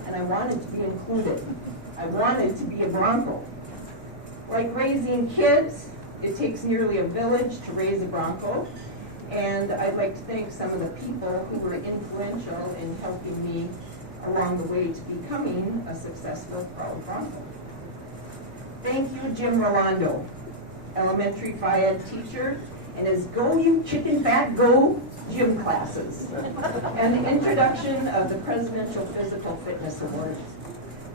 and I wanted to be included. I wanted to be a Bronco. Like raising kids, it takes nearly a village to raise a Bronco, and I'd like to thank some of the people who were influential in helping me along the way to becoming a successful proud Bronco. Thank you, Jim Rolando, elementary phy ed teacher, and his Go You Chicken Fat Go gym classes, and the introduction of the Presidential Physical Fitness Award.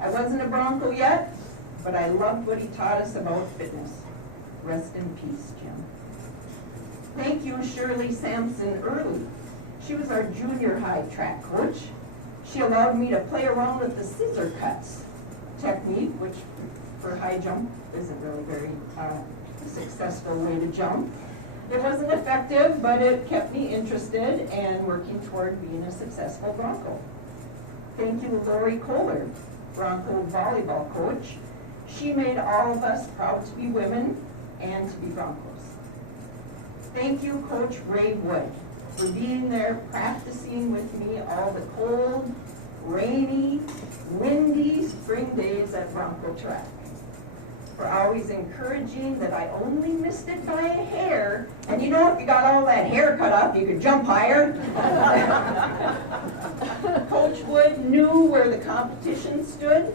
I wasn't a Bronco yet, but I loved what he taught us about fitness. Rest in peace, Jim. Thank you, Shirley Sampson Early. She was our junior high track coach. She allowed me to play around with the scissor cuts technique, which for high jump isn't really very successful way to jump. It wasn't effective, but it kept me interested and working toward being a successful Bronco. Thank you, Lori Kohler, Bronco volleyball coach. She made all of us proud to be women and to be Broncos. Thank you, Coach Ray Wood, for being there practicing with me all the cold, rainy, windy spring days at Bronco track. For always encouraging that I only missed it by a hair, and you know, if you got all that hair cut off, you could jump higher. Coach Wood knew where the competition stood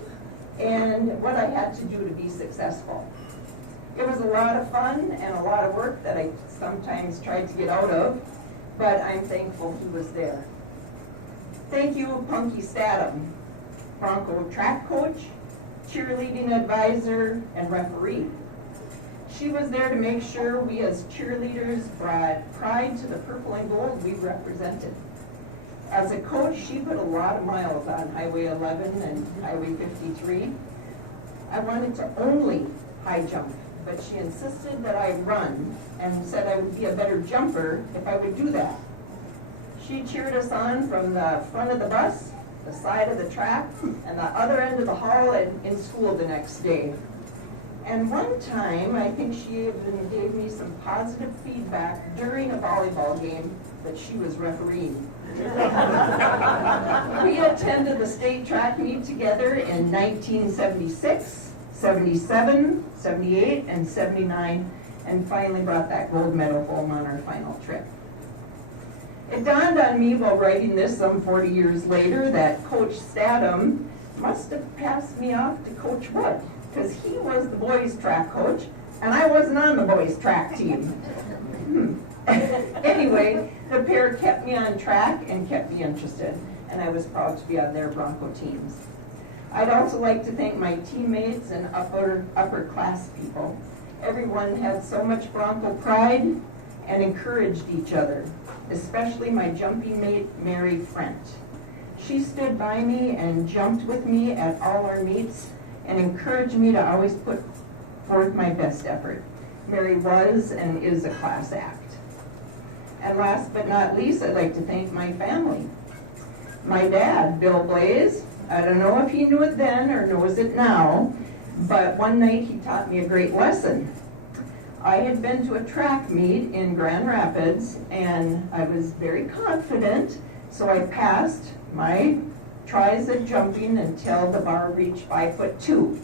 and what I had to do to be successful. It was a lot of fun and a lot of work that I sometimes tried to get out of, but I'm thankful he was there. Thank you, Punky Statham, Bronco track coach, cheerleading advisor, and referee. She was there to make sure we as cheerleaders brought pride to the purple and gold we represented. As a coach, she put a lot of miles on Highway 11 and Highway 53. I wanted to only high jump, but she insisted that I run and said I would be a better jumper if I would do that. She cheered us on from the front of the bus, the side of the track, and the other end of the hall and in school the next day. And one time, I think she even gave me some positive feedback during a volleyball game that she was refereeing. We attended the state track meet together in 1976, 77, 78, and 79, and finally brought that gold medal home on our final trip. It dawned on me while writing this some 40 years later that Coach Statham must have passed me off to Coach Wood, because he was the boys track coach, and I wasn't on the boys track team. Anyway, the pair kept me on track and kept me interested, and I was proud to be on their Bronco teams. I'd also like to thank my teammates and upper class people. Everyone had so much Bronco pride and encouraged each other, especially my jumping mate, Mary Frent. She stood by me and jumped with me at all our meets and encouraged me to always put forth my best effort. Mary was and is a class act. And last but not least, I'd like to thank my family. My dad, Bill Blaze, I don't know if he knew it then or knows it now, but one night he taught me a great lesson. I had been to a track meet in Grand Rapids, and I was very confident, so I passed my tries at jumping until the bar reached 5'2".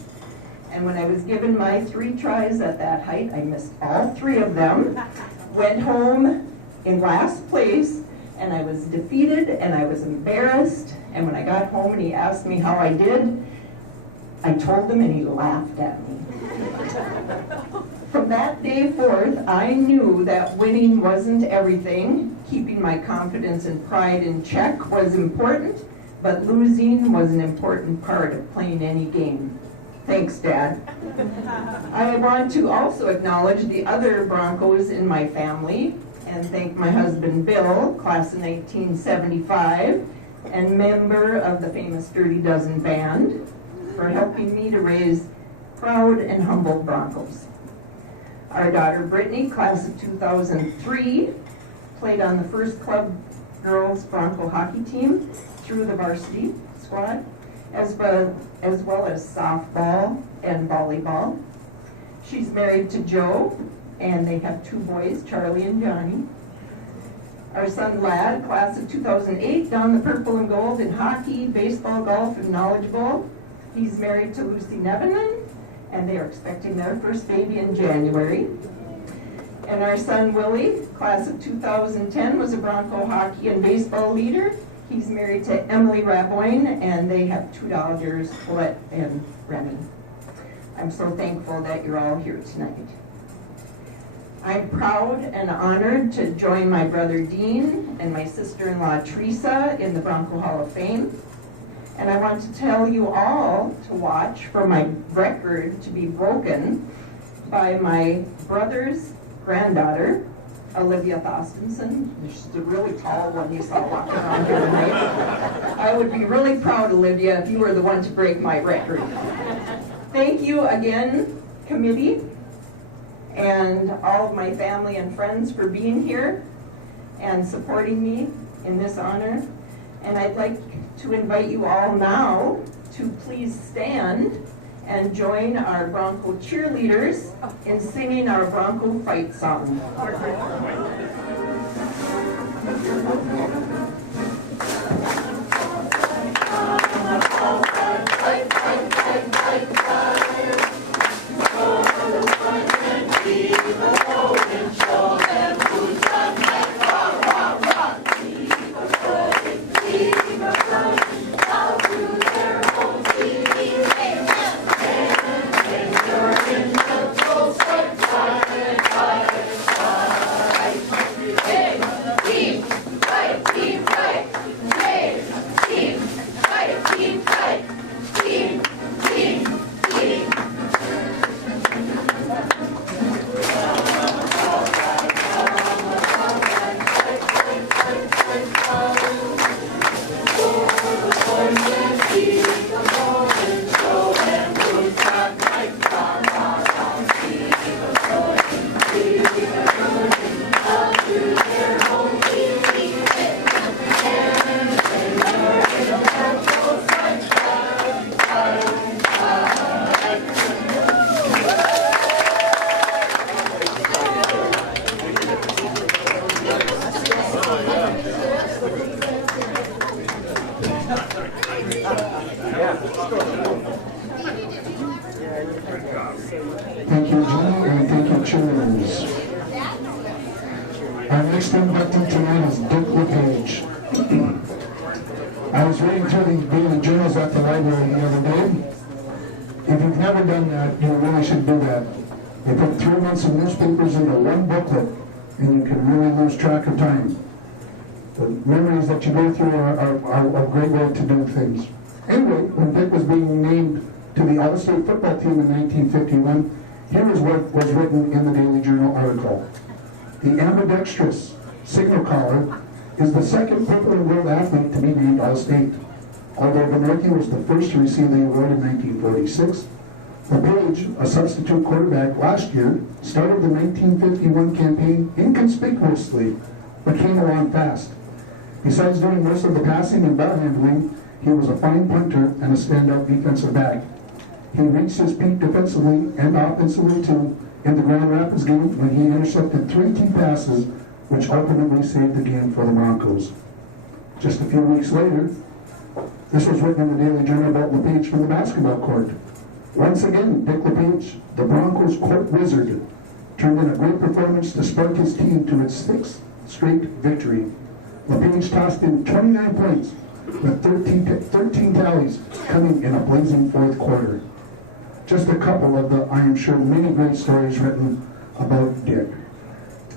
And when I was given my 3 tries at that height, I missed all 3 of them, went home in last place, and I was defeated and I was embarrassed. And when I got home and he asked me how I did, I told him and he laughed at me. From that day forth, I knew that winning wasn't everything. Keeping my confidence and pride in check was important, but losing was an important part of playing any game. Thanks, Dad. I want to also acknowledge the other Broncos in my family and thank my husband, Bill, class of 1975, and member of the famous Dirty Dozen Band, for helping me to raise proud and humble Broncos. Our daughter, Brittany, class of 2003, played on the first club girls Bronco hockey team through the varsity squad, as well as softball and volleyball. She's married to Joe, and they have 2 boys, Charlie and Johnny. Our son, Lad, class of 2008, donned the purple and gold in hockey, baseball, golf, and knowledge bowl. He's married to Lucy Nevenin, and they are expecting their first baby in January. And our son, Willie, class of 2010, was a Bronco hockey and baseball leader. He's married to Emily Raboyne, and they have 2 daughters, Colette and Remy. I'm so thankful that you're all here tonight. I'm proud and honored to join my brother Dean and my sister-in-law Teresa in the Bronco Hall of Fame. And I want to tell you all to watch for my record to be broken by my brother's granddaughter, Olivia Thostinson. She's the really tall one you saw walking around here tonight. I would be really proud, Olivia, if you were the one to break my record. Thank you again, committee, and all of my family and friends for being here and supporting me in this honor. And I'd like to invite you all now to please stand and join our Bronco cheerleaders in singing our Bronco fight song. Thank you, Jeannie, and thank you, cheerleaders. Our next inductee tonight is Dick LePage. I was reading through the daily journals at the library the other day. If you've never done that, you really should do that. They put 3 months of newspapers into one booklet, and you can really lose track of time. The memories that you go through are a great way to do things. Anyway, when Beck was being named to the All-State football team in 1951, here is what was written in the Daily Journal article. The ambidextrous signal caller is the second popular world athlete to be named All-State. Although Bronco was the first to receive the award in 1946, LePage, a substitute quarterback last year, started the 1951 campaign inconspicuously, but came along fast. Besides doing most of the passing and ball handling, he was a fine punter and a standout defensive back. He reached his peak defensively and offensively too in the Grand Rapids game when he intercepted 3 key passes, which ultimately saved the game for the Broncos. Just a few weeks later, this was written in the Daily Journal about LePage from the basketball court. Once again, Dick LePage, the Broncos court wizard, turned in a great performance to spark his team to its 6th straight victory. LePage tossed in 29 points with 13 tallies coming in a blazing 4th quarter. Just a couple of the, I am sure, many great stories written about Dick.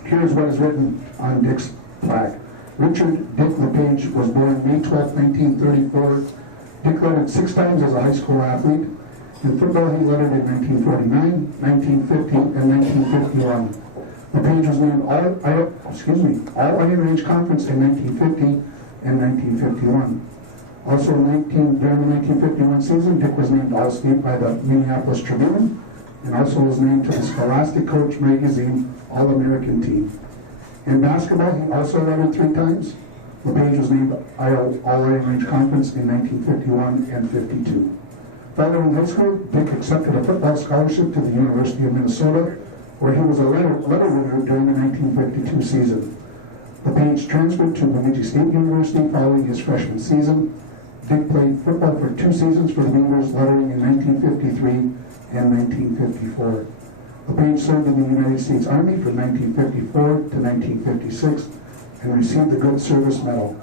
Here's what is written on Dick's plaque. Richard Dick LePage was born May 12, 1934. Dick lettered 6 times as a high school athlete. In football, he lettered in 1949, 1950, and 1951. LePage was named All-Iron Range Conference in 1950 and 1951. Also during the 1951 season, Dick was named All-State by the Minneapolis Tribune and also was named to the Scholastic Coach magazine All-American team. In basketball, he also lettered 3 times. LePage was named All-Iron Range Conference in 1951 and 52. Following high school, Dick accepted a football scholarship to the University of Minnesota, where he was a letter winner during the 1952 season. LePage transferred to Bemidji State University following his freshman season. Dick played football for 2 seasons for the Beavers, lettering in 1953 and 1954. LePage served in the United States Army from 1954 to 1956 and received the Good Service Medal.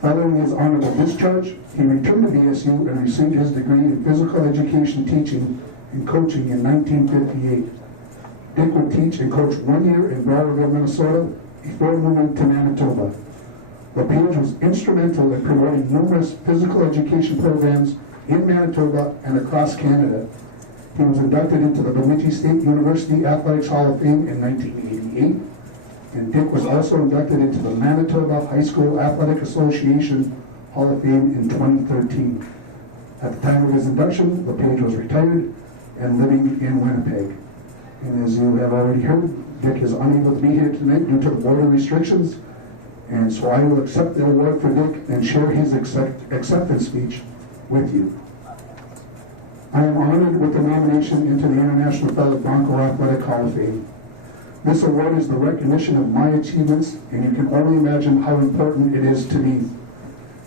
Following his honorable discharge, he returned to BSU and received his degree in physical education teaching and coaching in 1958. Dick would teach and coach 1 year in Browerville, Minnesota, before moving to Manitoba. LePage was instrumental in promoting numerous physical education programs in Manitoba and across Canada. He was inducted into the Bemidji State University Athletics Hall of Fame in 1988. And Dick was also inducted into the Manitoba High School Athletic Association Hall of Fame in 2013. At the time of his induction, LePage was retired and living in Winnipeg. And as you have already heard, Dick is unable to be here tonight due to the border restrictions. And so I will accept the award for Dick and share his acceptance speech with you. I am honored with the nomination into the International Fellow Bronco Athletic Hall of Fame. This award is the recognition of my achievements, and you can only imagine how important it is to me.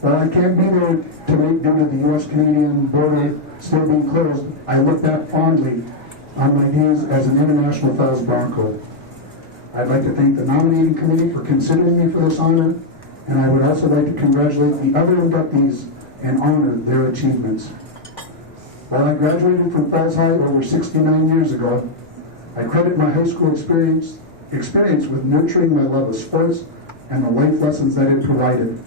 While I can't be there tonight due to the U.S.-Canadian border still being closed, I look back fondly on my days as an International Fellows Bronco. I'd like to thank the nominating committee for considering me for this honor, and I would also like to congratulate the other inductees and honor their achievements. While I graduated from Falls High over 69 years ago, I credit my high school experience with nurturing my love of sports and the life lessons that it provided.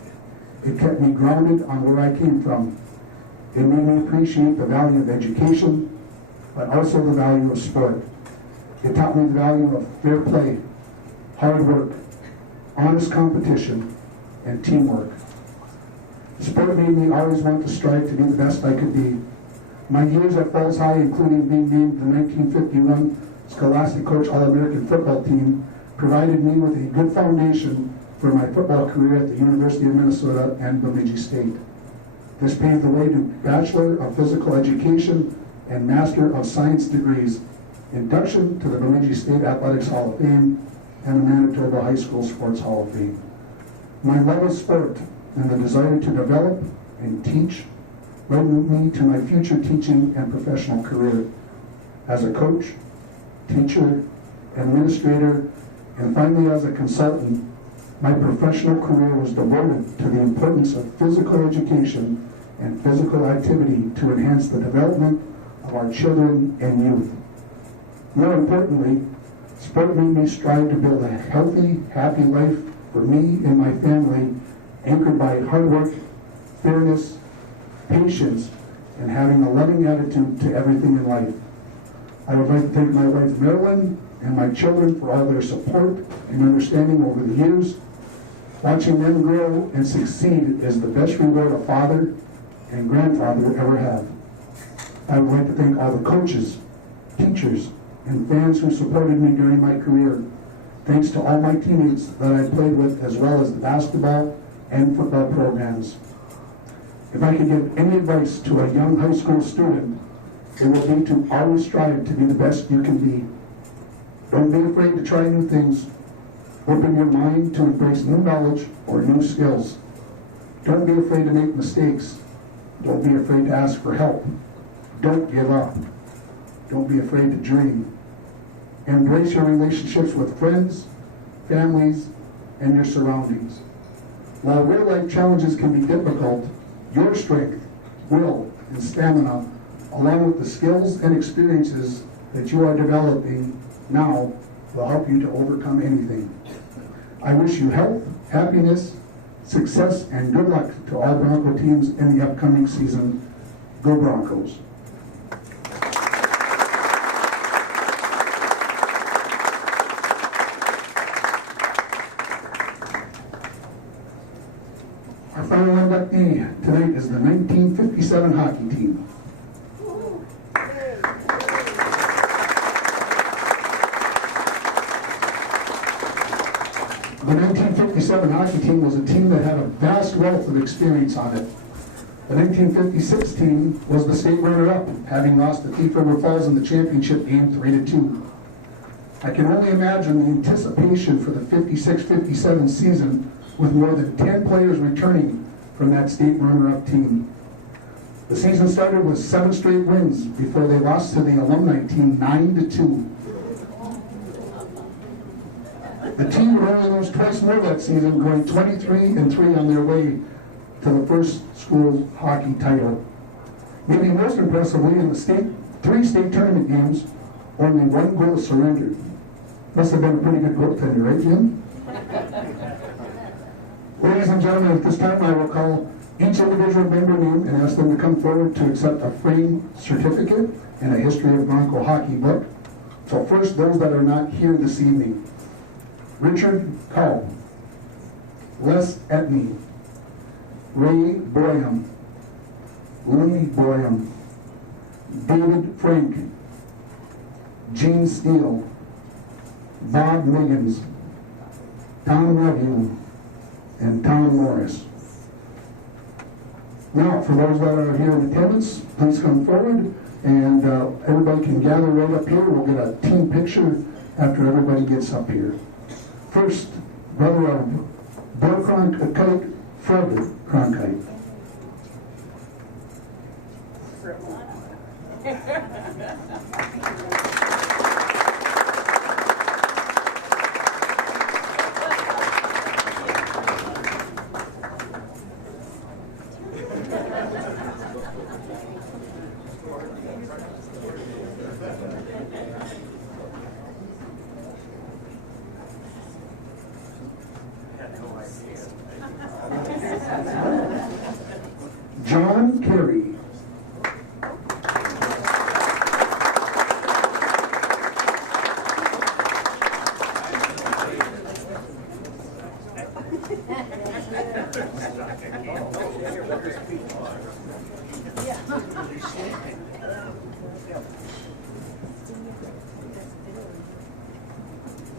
It kept me grounded on where I came from. It made me appreciate the value of education, but also the value of sport. It taught me the value of fair play, hard work, honest competition, and teamwork. Sport made me always want to strive to be the best I could be. My years at Falls High, including being named the 1951 Scholastic Coach All-American Football Team, provided me with a good foundation for my football career at the University of Minnesota and Bemidji State. This paved the way to Bachelor of Physical Education and Master of Science degrees, induction to the Bemidji State Athletics Hall of Fame, and the Manitoba High School Sports Hall of Fame. My love of sport and the desire to develop and teach led me to my future teaching and professional career as a coach, teacher, administrator, and finally as a consultant. My professional career was devoted to the importance of physical education and physical activity to enhance the development of our children and youth. More importantly, sport made me strive to build a healthy, happy life for me and my family, anchored by hard work, fairness, patience, and having a loving attitude to everything in life. I would like to thank my wife Marilyn and my children for all their support and understanding over the years. Watching them grow and succeed is the best reward a father and grandfather will ever have. I would like to thank all the coaches, teachers, and fans who supported me during my career. Thanks to all my teammates that I played with, as well as the basketball and football programs. If I could give any advice to a young high school student, it would be to always strive to be the best you can be. Don't be afraid to try new things. Open your mind to embrace new knowledge or new skills. Don't be afraid to make mistakes. Don't be afraid to ask for help. Don't give up. Don't be afraid to dream. Embrace your relationships with friends, families, and your surroundings. While real-life challenges can be difficult, your strength, will, and stamina, along with the skills and experiences that you are developing now, will help you to overcome anything. I wish you health, happiness, success, and good luck to all Bronco teams in the upcoming season. Go Broncos! Our final inductee tonight is the 1957 hockey team. The 1957 hockey team was a team that had a vast wealth of experience on it. The 1956 team was the state runner-up, having lost to Thief River Falls in the championship game 3-2. I can only imagine the anticipation for the 56-57 season with more than 10 players returning from that state runner-up team. The season started with 7 straight wins before they lost to the alumni team 9-2. The team would only lose twice more that season, going 23-3 on their way to the first school hockey title. Maybe most impressively, in the 3 state tournament games, only 1 goal surrendered. Must have been a pretty good goaltender, right, Jim? Ladies and gentlemen, at this time I will call each individual member name and ask them to come forward to accept a framed certificate and a history of Bronco hockey book. So first, those that are not here this evening. Richard Cull, Les Etney, Ray Boyham, Lee Boyham, David Frank, Gene Steele, Bob Miggins, Tom Review, and Tom Morris. Now, for those that are here in attendance, please come forward, and everybody can gather right up here. We'll get a team picture after everybody gets up here. First, brother of Bill Cronkite, Frederick Cronkite. John Carey.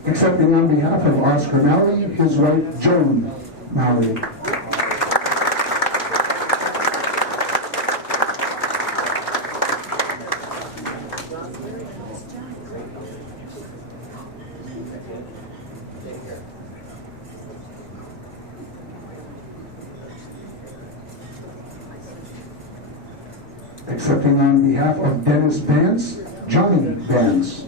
Accepting on behalf of Oscar Malley, his wife Joan Malley. Accepting on behalf of Dennis Vance, Johnny Vance.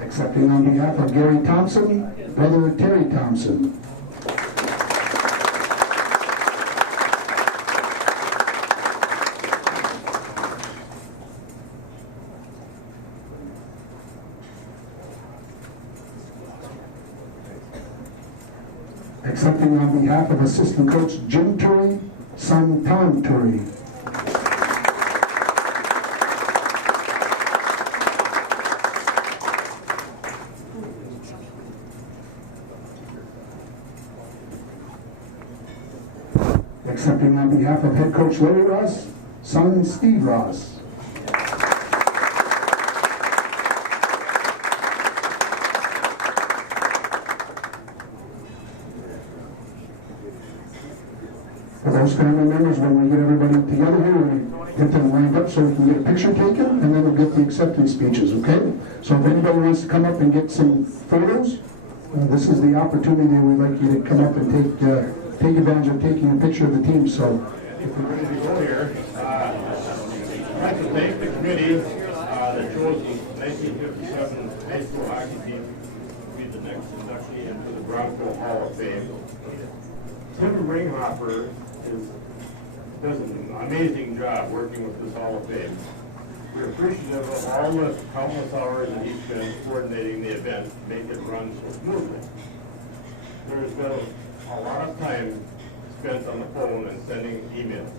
Accepting on behalf of Gary Thompson, brother Terry Thompson. Accepting on behalf of assistant coach Jim Turry, son Tom Turry. Accepting on behalf of head coach Larry Ross, son Steve Ross. For those family members, when we get everybody together here, we get them lined up so we can get a picture taken, and then we'll get the acceptance speeches, okay? So if anybody wants to come up and get some photos, this is the opportunity we'd like you to come up and take advantage of taking a picture of the team. So if we're ready to go here, I'd like to thank the committee that chose the 1957 high school hockey team to be the next inductee into the Bronco Hall of Fame. Tim Ringhoffer does an amazing job working with this Hall of Fame. We're appreciative of all the countless hours that he's spent coordinating the event to make it run so smoothly. There's been a lot of time spent on the phone and sending emails.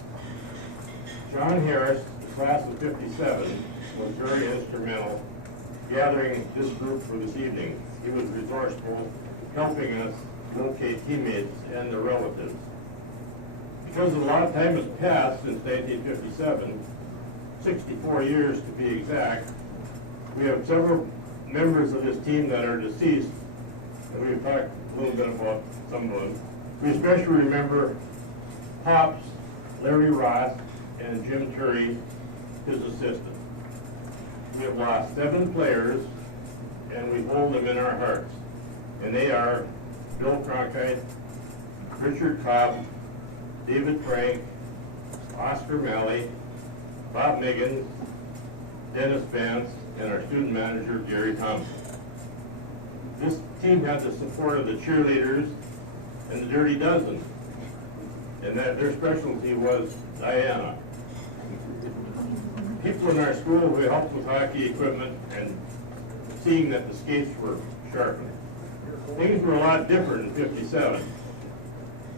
John Harris, the class of 57, was very instrumental gathering this group for this evening. He was resourceful, helping us locate teammates and their relatives. Because a lot of time has passed since 1957, 64 years to be exact, we have several members of this team that are deceased, and we've talked a little bit about some of them. We especially remember Pops, Larry Ross, and Jim Turry, his assistant. We have lost 7 players, and we hold them in our hearts. And they are Bill Cronkite, Richard Cobb, David Frank, Oscar Malley, Bob Miggins, Dennis Vance, and our student manager, Gary Thompson. This team had the support of the cheerleaders and the Dirty Dozen, and that their specialty was Diana. people in our school who helped with hockey equipment and seeing that the skates were sharpened. Things were a lot different in '57.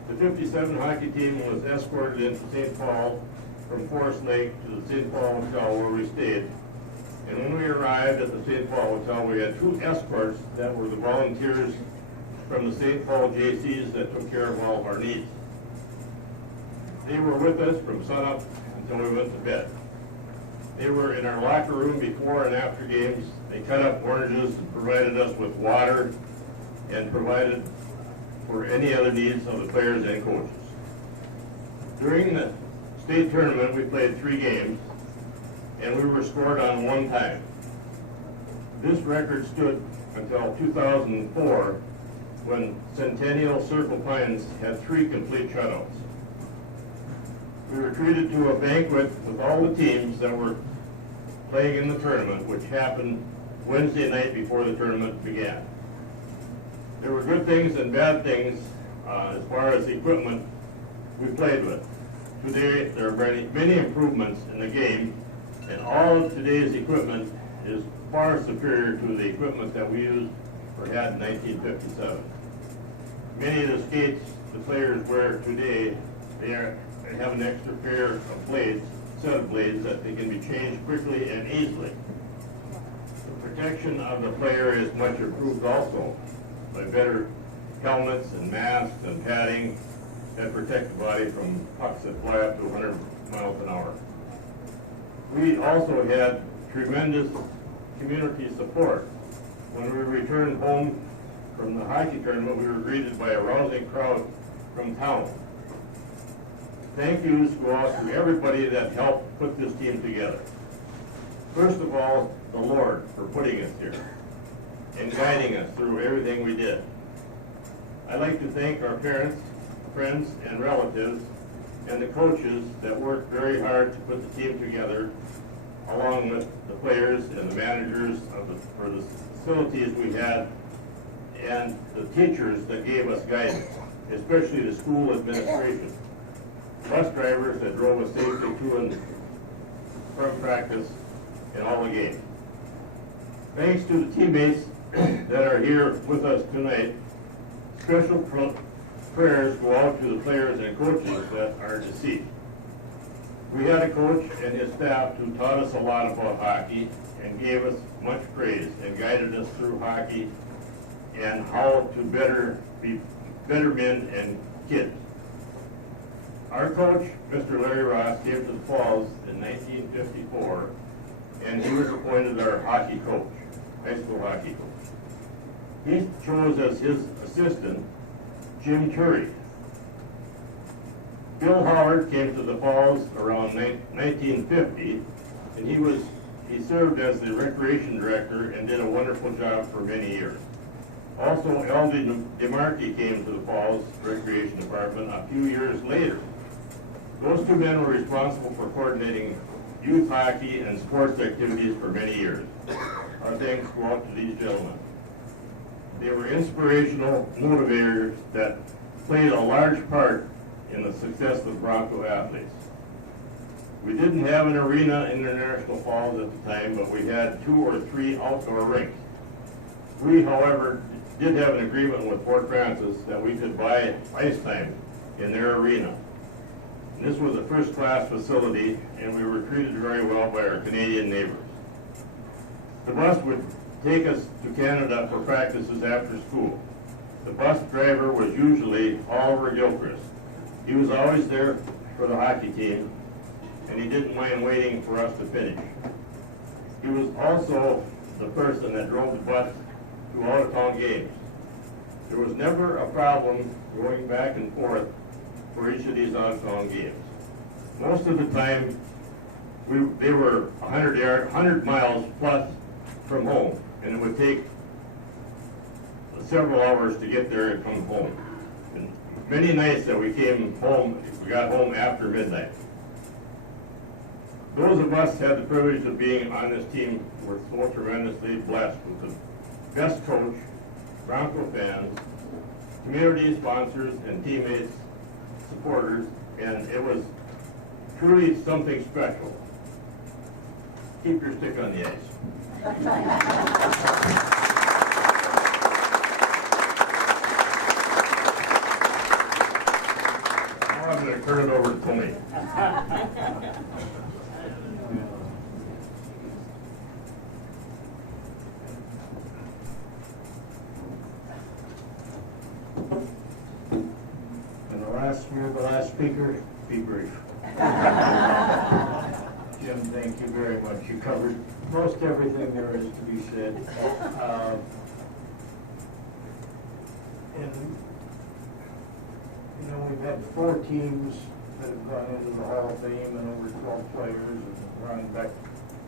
The '57 hockey team was escorted into St. Paul from Forest Lake to the St. Paul Hotel where we stayed. And when we arrived at the St. Paul Hotel, we had 2 escorts that were the volunteers from the St. Paul JCs that took care of all of our needs. They were with us from sunup until we went to bed. They were in our locker room before and after games. They cut up oranges and provided us with water and provided for any other needs of the players and coaches. During the state tournament, we played 3 games, and we were scored on 1 time. This record stood until 2004, when Centennial Circle Pines had 3 complete shutouts. We were treated to a banquet with all the teams that were playing in the tournament, which happened Wednesday night before the tournament began. There were good things and bad things as far as the equipment we played with. Today, there are many improvements in the game, and all of today's equipment is far superior to the equipment that we used or had in 1957. Many of the skates the players wear today, they have an extra pair of blades, set of blades that they can be changed quickly and easily. The protection of the player is much improved also by better helmets and masks and padding that protect the body from pucks that fly up to 100 miles an hour. We also had tremendous community support. When we returned home from the hockey tournament, we were greeted by a rousing crowd from town. Thank yous go out to everybody that helped put this team together. First of all, the Lord for putting us here and guiding us through everything we did. I'd like to thank our parents, friends, and relatives, and the coaches that worked very hard to put the team together, along with the players and the managers for the facilities we had, and the teachers that gave us guidance, especially the school administration. Bus drivers that drove us safely to and from practice and all the games. Thanks to the teammates that are here with us tonight, special prayers go out to the players and coaches that are deceased. We had a coach and his staff who taught us a lot about hockey and gave us much praise and guided us through hockey and how to be better men and kids. Our coach, Mr. Larry Ross, came to the Falls in 1954, and he was appointed our hockey coach, high school hockey coach. He chose as his assistant Jim Turry. Bill Howard came to the Falls around 1950, and he served as the recreation director and did a wonderful job for many years. Also, L.D. DeMarkey came to the Falls Recreation Department a few years later. Those 2 men were responsible for coordinating youth hockey and sports activities for many years. Our thanks go out to these gentlemen. They were inspirational motivators that played a large part in the success of Bronco athletes. We didn't have an arena in International Falls at the time, but we had 2 or 3 outdoor rinks. We, however, did have an agreement with Fort Francis that we could buy ice time in their arena. This was a first-class facility, and we were treated very well by our Canadian neighbors. The bus would take us to Canada for practices after school. The bus driver was usually Oliver Gilchrist. He was always there for the hockey team, and he didn't mind waiting for us to finish. He was also the person that drove the bus to out-of-town games. There was never a problem going back and forth for each of these out-of-town games. Most of the time, they were 100 miles plus from home, and it would take several hours to get there and come home. And many nights that we got home after midnight. Those of us had the privilege of being on this team were so tremendously blessed with the best coach, Bronco fans, community sponsors, and teammates, supporters, and it was truly something special. keep your stick on the ice. Now I'm going to turn it over to Tony. You're the last speaker, be brief. Jim, thank you very much. You covered most everything there is to be said. And, you know, we've had 4 teams that have gone into the Hall of Fame and over 12 players, and Ron Beck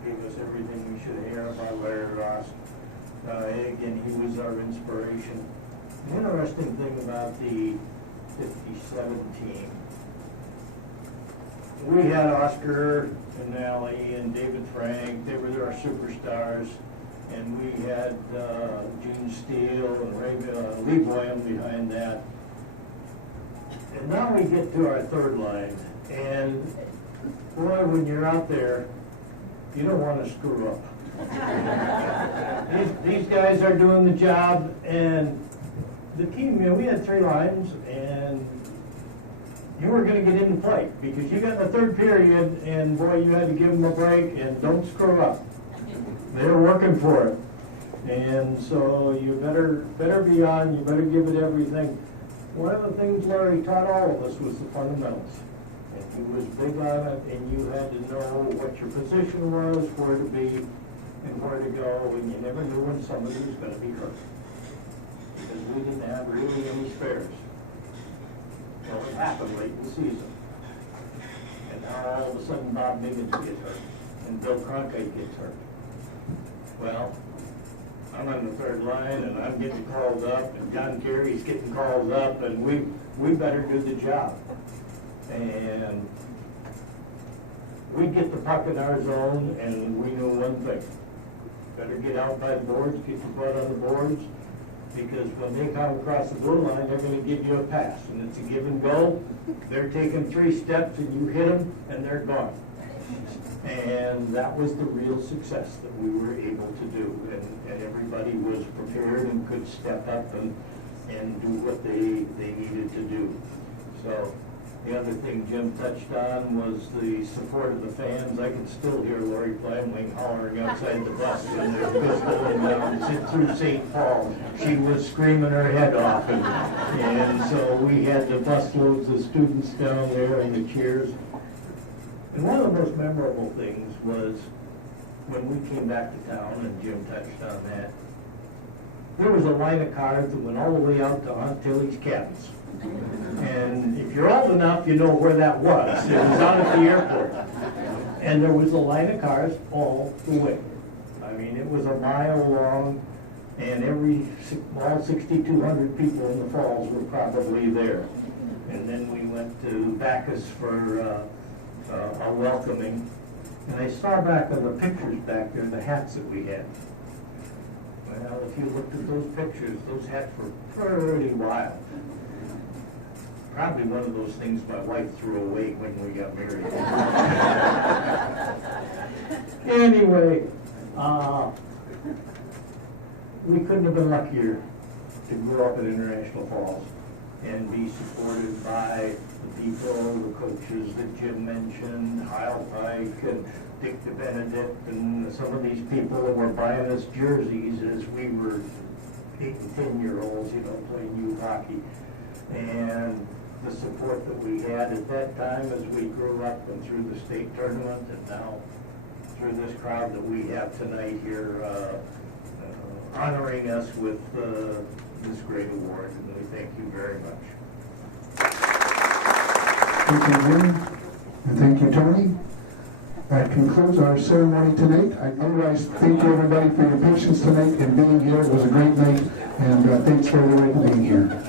gave us everything we should hear about Larry Ross. Again, he was our inspiration. The interesting thing about the 57 team. We had Oscar and Allie and David Frank. They were our superstars. And we had Gene Steele and Lee Boyum behind that. And now we get to our third line. And boy, when you're out there, you don't want to screw up. These guys are doing the job, and the team, you know, we had 3 lines, and you were going to get in the fight because you got in the third period, and boy, you had to give them a break and don't screw up. They were working for it, and so you better be on. You better give it everything. One of the things Larry taught all of us was the fundamentals, and he was big on it. And you had to know what your position was, where to be, and where to go, and you never knew when somebody was going to be hurt. Because we didn't have really any spares. So it happened late in the season. And now all of a sudden Bob Miggins gets hurt, and Bill Cronkite gets hurt. Well, I'm on the third line, and I'm getting called up, and John Kerry's getting called up, and we better do the job. And we get the puck in our zone, and we knew one thing. Better get out by the boards, get your butt on the boards, because when they come across the blue line, they're going to give you a pass, and it's a give and go. They're taking 3 steps, and you hit them, and they're gone. And that was the real success that we were able to do, and everybody was prepared and could step up and do what they needed to do. So the other thing Jim touched on was the support of the fans. I can still hear Lori Plamling hollering outside the bus when they're going down through St. Paul. She was screaming her head off, and so we had the busloads of students down there and the cheers. And one of the most memorable things was when we came back to town, and Jim touched on that, there was a line of cars that went all the way out to Aunt Tilly's cabins. And if you're old enough, you know where that was. It was out at the airport. And there was a line of cars all the way. I mean, it was a mile long, and all 6,200 people in the falls were probably there. And then we went to Bacchus for a welcoming. And I saw back on the pictures back there the hats that we had. Well, if you looked at those pictures, those hats were pretty wild. Probably one of those things my wife threw away when we got married. Anyway, we couldn't have been luckier to grow up at International Falls and be supported by the people, the coaches that Jim mentioned, Heil Pike and Dick DeBenedict, and some of these people that were buying us jerseys as we were 8 and 10-year-olds, you know, playing youth hockey. And the support that we had at that time as we grew up and through the state tournament, and now through this crowd that we have tonight here honoring us with this great award. And we thank you very much. Thank you, Jim, and thank you, Tony. That concludes our ceremony tonight. I otherwise thank you, everybody, for your patience tonight and being here. It was a great night, and thanks for everybody being here.